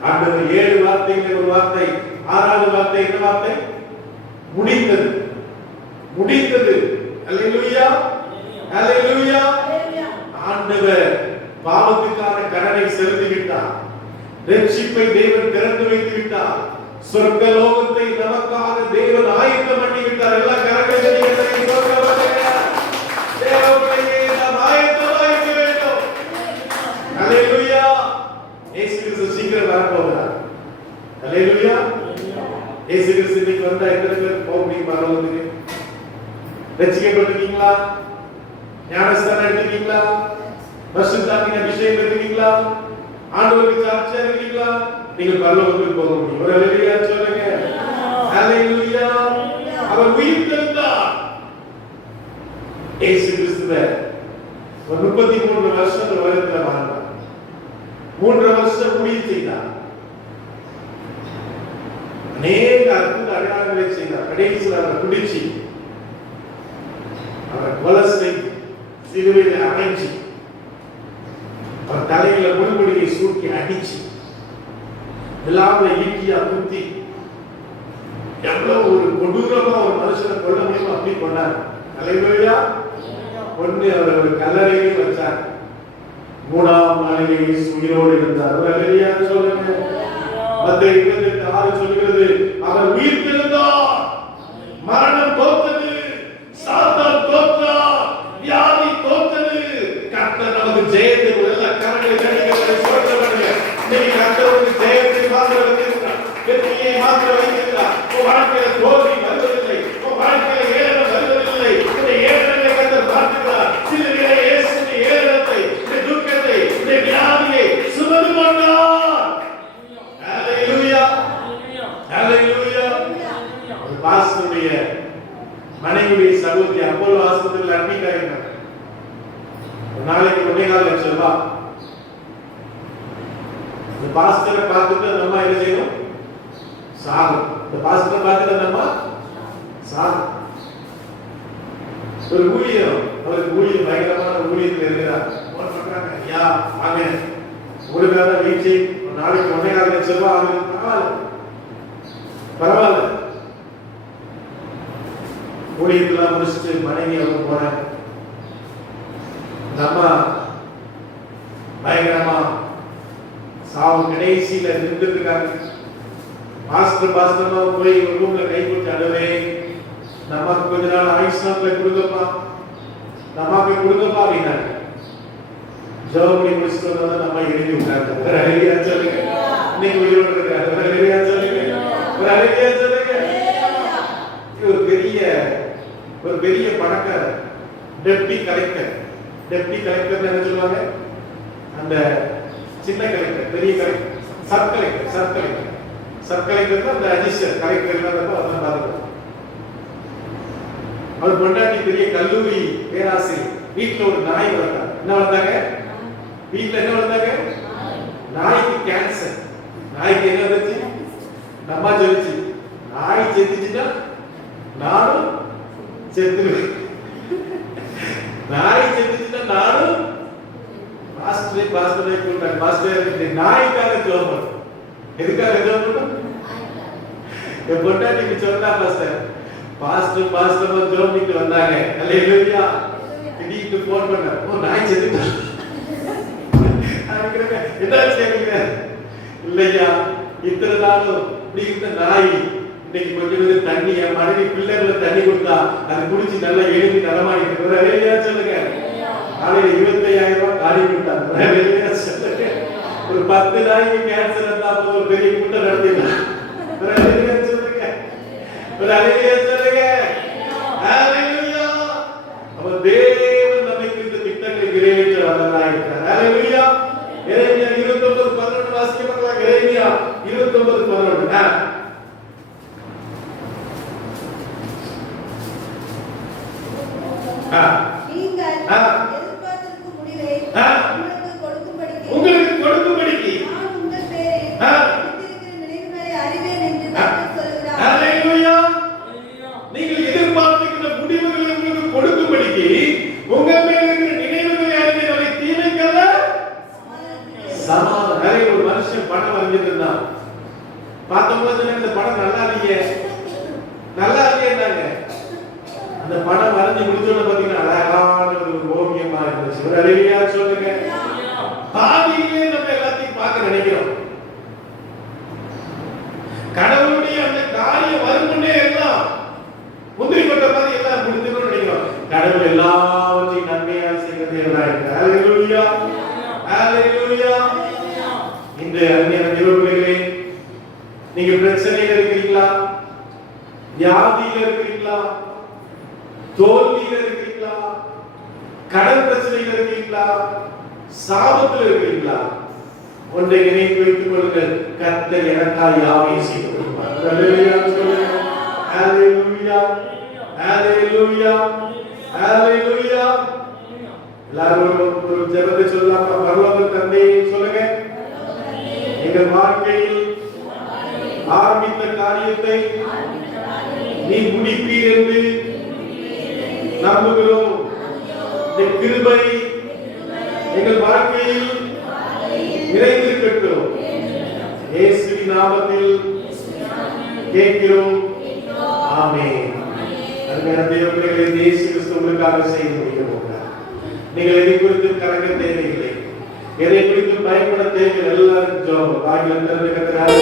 ஆண்டவர் 7 வார்த்தைகளில் ஒரு வார்த்தை, 6வது வார்த்தை என்ன வார்த்தை? முடிந்தது. முடிந்தது. அல்லேலூயா. அல்லேலூயா. ஆண்டவர் பாவத்துக்கான கடனை செலுத்தி விட்டார். ரட்சிப்பை தேவன் திறந்து வைத்து விட்டார். சொர்க்க லோகத்தை நமக்காக தேவன் ஆயத்தம் பண்ணி விட்டார். எல்லா கரங்களை தேவனுடைய நாம் ஆயத்தமாக இருக்க வேண்டும். அல்லேலூயா. இயேசு கிறிஸ்து சீக்கிரம் வரப்போகிறார். அல்லேலூயா. இயேசு கிறிஸ்து இன்னைக்கு வந்தா எத்தனை பேர் போக முடியும் பரலோகத்துக்கு? ரட்சிக்கப்பட்டிருக்கீங்களா? ஞானஸ்தானம் எடுத்துக்கீங்களா? பரிசுத்தாவின் அபிஷேகம் எடுத்துக்கீங்களா? ஆண்டவருக்கு சாட்சியா இருக்கீங்களா? நீங்கள் பரலோகத்துக்கு போக முடியும். ஒரு அல்லேலூயா சொல்லுங்க. அல்லேலூயா. அவர் உயிர்த்தெழுந்தார். இயேசு கிறிஸ்துவை ஒரு 33 வருஷம் உலகத்துல வாழ்ந்தார். 3 வருஷம் ஊழியம் செய்தார். அநேக அற்புத அடையாளங்களை செய்தார். கடைசியில் அவரை பிடிச்சி அவரை கொலை செய்து சிலுவையில் அடைஞ்சி அவர் தலையில முள்முடியை சூட்டி அடிச்சு எல்லாமே ஈட்டியா குத்தி எவ்வளவு ஒரு கொடூரமா ஒரு மனுஷனை கொல்ல முடியுமோ அப்படி கொண்டார். அல்லேலூயா. கொண்டு அவர் ஒரு கல்லறையில் வச்சார். 3ஆம் நாளிலே உயிரோடு இருந்தார். அல்லேலூயா சொல்லுங்க. மத்தேயு 28:6 சொல்கிறது, அவர் உயிர்த்தெழுந்தார். மரணம் தோற்றது, சாத்தான் தோற்றான், வியாதி தோற்றது. கர்த்தர் நமக்கு ஜெயத்தை எல்லா கரங்களை கடிகளை சொல்றவங்க. இன்னைக்கு கர்த்தருக்கு ஜெயத்தை மாத்திர வைத்திருக்கிறார். வெற்றியை மாத்திர வைத்திருக்கிறார். உன் வாழ்க்கையில தோல்வி வருவதில்லை. உன் வாழ்க்கையில ஏளனம் வருவதில்லை. இந்த ஏளனத்தை கர்த்தர் பார்க்கிறார். சிலுவையிலே இயேசுவின் ஏளனத்தை, இந்த துக்கத்தை, இந்த வியாதியை சுமந்து கொண்டார். அல்லேலூயா. அல்லேலூயா. பாஸ்டருடைய மனைவியுடைய சகோதரி அப்போலோ ஆஸ்பத்திரியில் அட்மிட் ஆயிருந்தாங்க. ஒரு நாளைக்கு 1.25 லட்சம் ரூபாய். இந்த பாஸ்டரை பார்த்துட்டு அந்த அம்மா என்ன செய்யணும்? சாகும். இந்த பாஸ்டரை பார்த்துட்டு அந்த அம்மா சாகும். ஒரு ஊழியம், அவருக்கு ஊழியம் பயங்கரமான ஊழியத்தில் இருக்கிறார். போன் பண்றாங்க, ஐயா வாங்க உங்களுக்காக வீழ்ச்சி, ஒரு நாளைக்கு 1.25 லட்சம் ரூபாய் ஆகுது. பரவாயில்ல. ஊழியத்தெல்லாம் முடிச்சுட்டு மனைவி அவங்க போறாங்க. நம்ம பயங்கரமா சாவு கடைசியில நின்றுட்டு இருக்காங்க. பாஸ்டர்மா போய் ரூம்ல கை போட்டு அழுவே, நமக்கு கொஞ்ச நாள் ஆயுஷ்நாட்ல கொடுங்கப்பா, நமக்கு கொடுங்கப்பா அப்படின்னாங்க. ஜோபடி முடிச்சுட்டு வந்தா நம்ம எழுதி விட்டாங்க. ஒரு அழகியா சொல்லுங்க. இன்னைக்கு உயிரோடு இருக்காரு. ஒரு அழகியா சொல்லுங்க. ஒரு அழகியா சொல்லுங்க. ஒரு பெரிய பணக்காரர், டெப்டி கலெக்டர். டெப்டி கலெக்டர் என்ன சொல்லுவாங்க? அந்த சின்ன கலெக்டர், பெரிய கலெக்டர், சப் கலெக்டர் அந்த அசிஸ்டன்ட் கலெக்டர் அதெல்லாம் பார்த்துக்கணும். அவர் பொண்டாட்டி பெரிய கல்லூரி பேராசிரியர். வீட்டுல ஒரு நாய் வளர்த்தாங்க. என்ன வளர்த்தாங்க? வீட்டுல என்ன வளர்த்தாங்க? நாய்க்கு கேன்சர். நாய்க்கு என்ன வந்துச்சு? நம்ம சொல்லிச்சு, நாய் செத்துச்சுன்னா நானும் செத்துருவேன். நாய் செத்துச்சுன்னா நானும் பாஸ்டரை கூப்பிட்டாங்க. பாஸ்டர் நாய்க்காக ஜெபம் பண்ணு. எதுக்காக ஜெபம் பண்ணு? என் பொண்டாட்டிக்கு சொன்னா பாஸ்டர் ஜெபம் பண்ணிட்டு வந்தாங்க. அல்லேலூயா. திடீர்னு போன் பண்ண, ஓ நாய் செத்துட்டா. என்ன செய்யுங்க? இல்லையா, இத்தனை நாளும் இப்படி இருந்த நாய் இன்னைக்கு கொஞ்சம் தண்ணி, என் மனைவி பிள்ளைகளை தண்ணி கொடுத்தா அது குடிச்சு நல்லா எழுதி நலமாயிட்டு. ஒரு அலையா சொல்லுங்க. காலையில 25,000 ரூபாய் காலி கொடுத்தாங்க. சொல்லுங்க. ஒரு 10 நாய்க்கு கேன்சர் இருந்தா ஒரு பெரிய கூட்டம் நடத்திடலாம். ஒரு அலையா சொல்லுங்க. ஒரு அலையா சொல்லுங்க. ஹalleluya. அவர் தேவன் நமக்கு இந்த திட்டங்களை நிறைவேற்றுவதாக இருக்கிறார். ஹalleluya. எரேமியா 29:11 வாசிக்க பார்க்கலாம். எரேமியா 29:11. நீங்கள் எதிர்பார்த்திருக்கும் முடிவை உங்களுக்கு கொடுக்கும்படிக்கு நான் உங்கள் பேரில் வைத்திருக்கிற நினைவுகளை அறிவேன் என்று கர்த்தர் சொல்கிறார். ஹalleluya. நீங்கள் எதிர்பார்த்திருக்கிற முடிவுகளை உங்களுக்கு கொடுக்கும்படிக்கு உங்கள் மேல் இருக்கிற நினைவுகளை அறிவேன். அதை தீமைக்கல்ல சமாதானம். நிறைய ஒரு மனுஷன் பணம் வாங்கிட்டு இருந்தான். பார்த்தோம்னா இந்த படம் நல்லா இல்லையேன்னாங்க. அந்த படம் வரைஞ்சி முடிச்சோட பாத்தீங்கன்னா அழகான ஒரு ஓவியமா இருந்துச்சு. ஒரு அழகியா சொல்லுங்க. பாதியிலே நம்ம எல்லாத்தையும் பார்க்க நினைக்கிறோம். கடவுளுடைய அந்த காரியம் வருமுன்னே எல்லாம் முந்திரி கொட்ட மாதிரி எல்லாம் முடிஞ்சிடணும்னு நினைக்கிறோம். கடவுள் எல்லாவற்றையும் நன்மையாக செய்வது எல்லாம் இருக்கு. ஹalleluya. ஹalleluya. இந்த அன்னைய நிறுவனங்களே, நீங்க பிரச்சனையில இருக்கிறீங்களா? வியாதியில இருக்கிறீங்களா? தோல்வியில இருக்கிறீங்களா? கடன் பிரச்சனையில இருக்கிறீங்களா? சாபத்தில் இருக்கிறீங்களா? ஒன்றை நினைத்து வைத்துக் கொள்ளுங்கள். கர்த்தர் எனக்காக யாவையும் செய்து கொடுப்பார். ஹalleluya சொல்லுங்க. ஹalleluya. ஹalleluya. ஹalleluya. எல்லாரும் ஒரு ஜெபத்தை சொல்லலாம். பரலோக தந்தையே சொல்லுங்க. எங்கள் வாழ்க்கையில் ஆரம்பித்த காரியத்தை நீ முடிப்பீர் என்று நம்புகிறோம். இந்த கிருபை எங்கள் வாழ்க்கையில் நிறைந்திருக்கட்டும். இயேசுவின் நாமத்தில் கேட்கிறோம். ஆமென். அருமையான தேவர்களே, இயேசு கிறிஸ்து உங்களுக்காக செய்து முடிக்க போகிறார். நீங்கள் எதை குறித்து கலங்க தேவையில்லை, எதை குறித்து பயப்பட தேவையில்லை. எல்லாரும் ஜெபம் வாயிலிருந்து கர்த்தரால்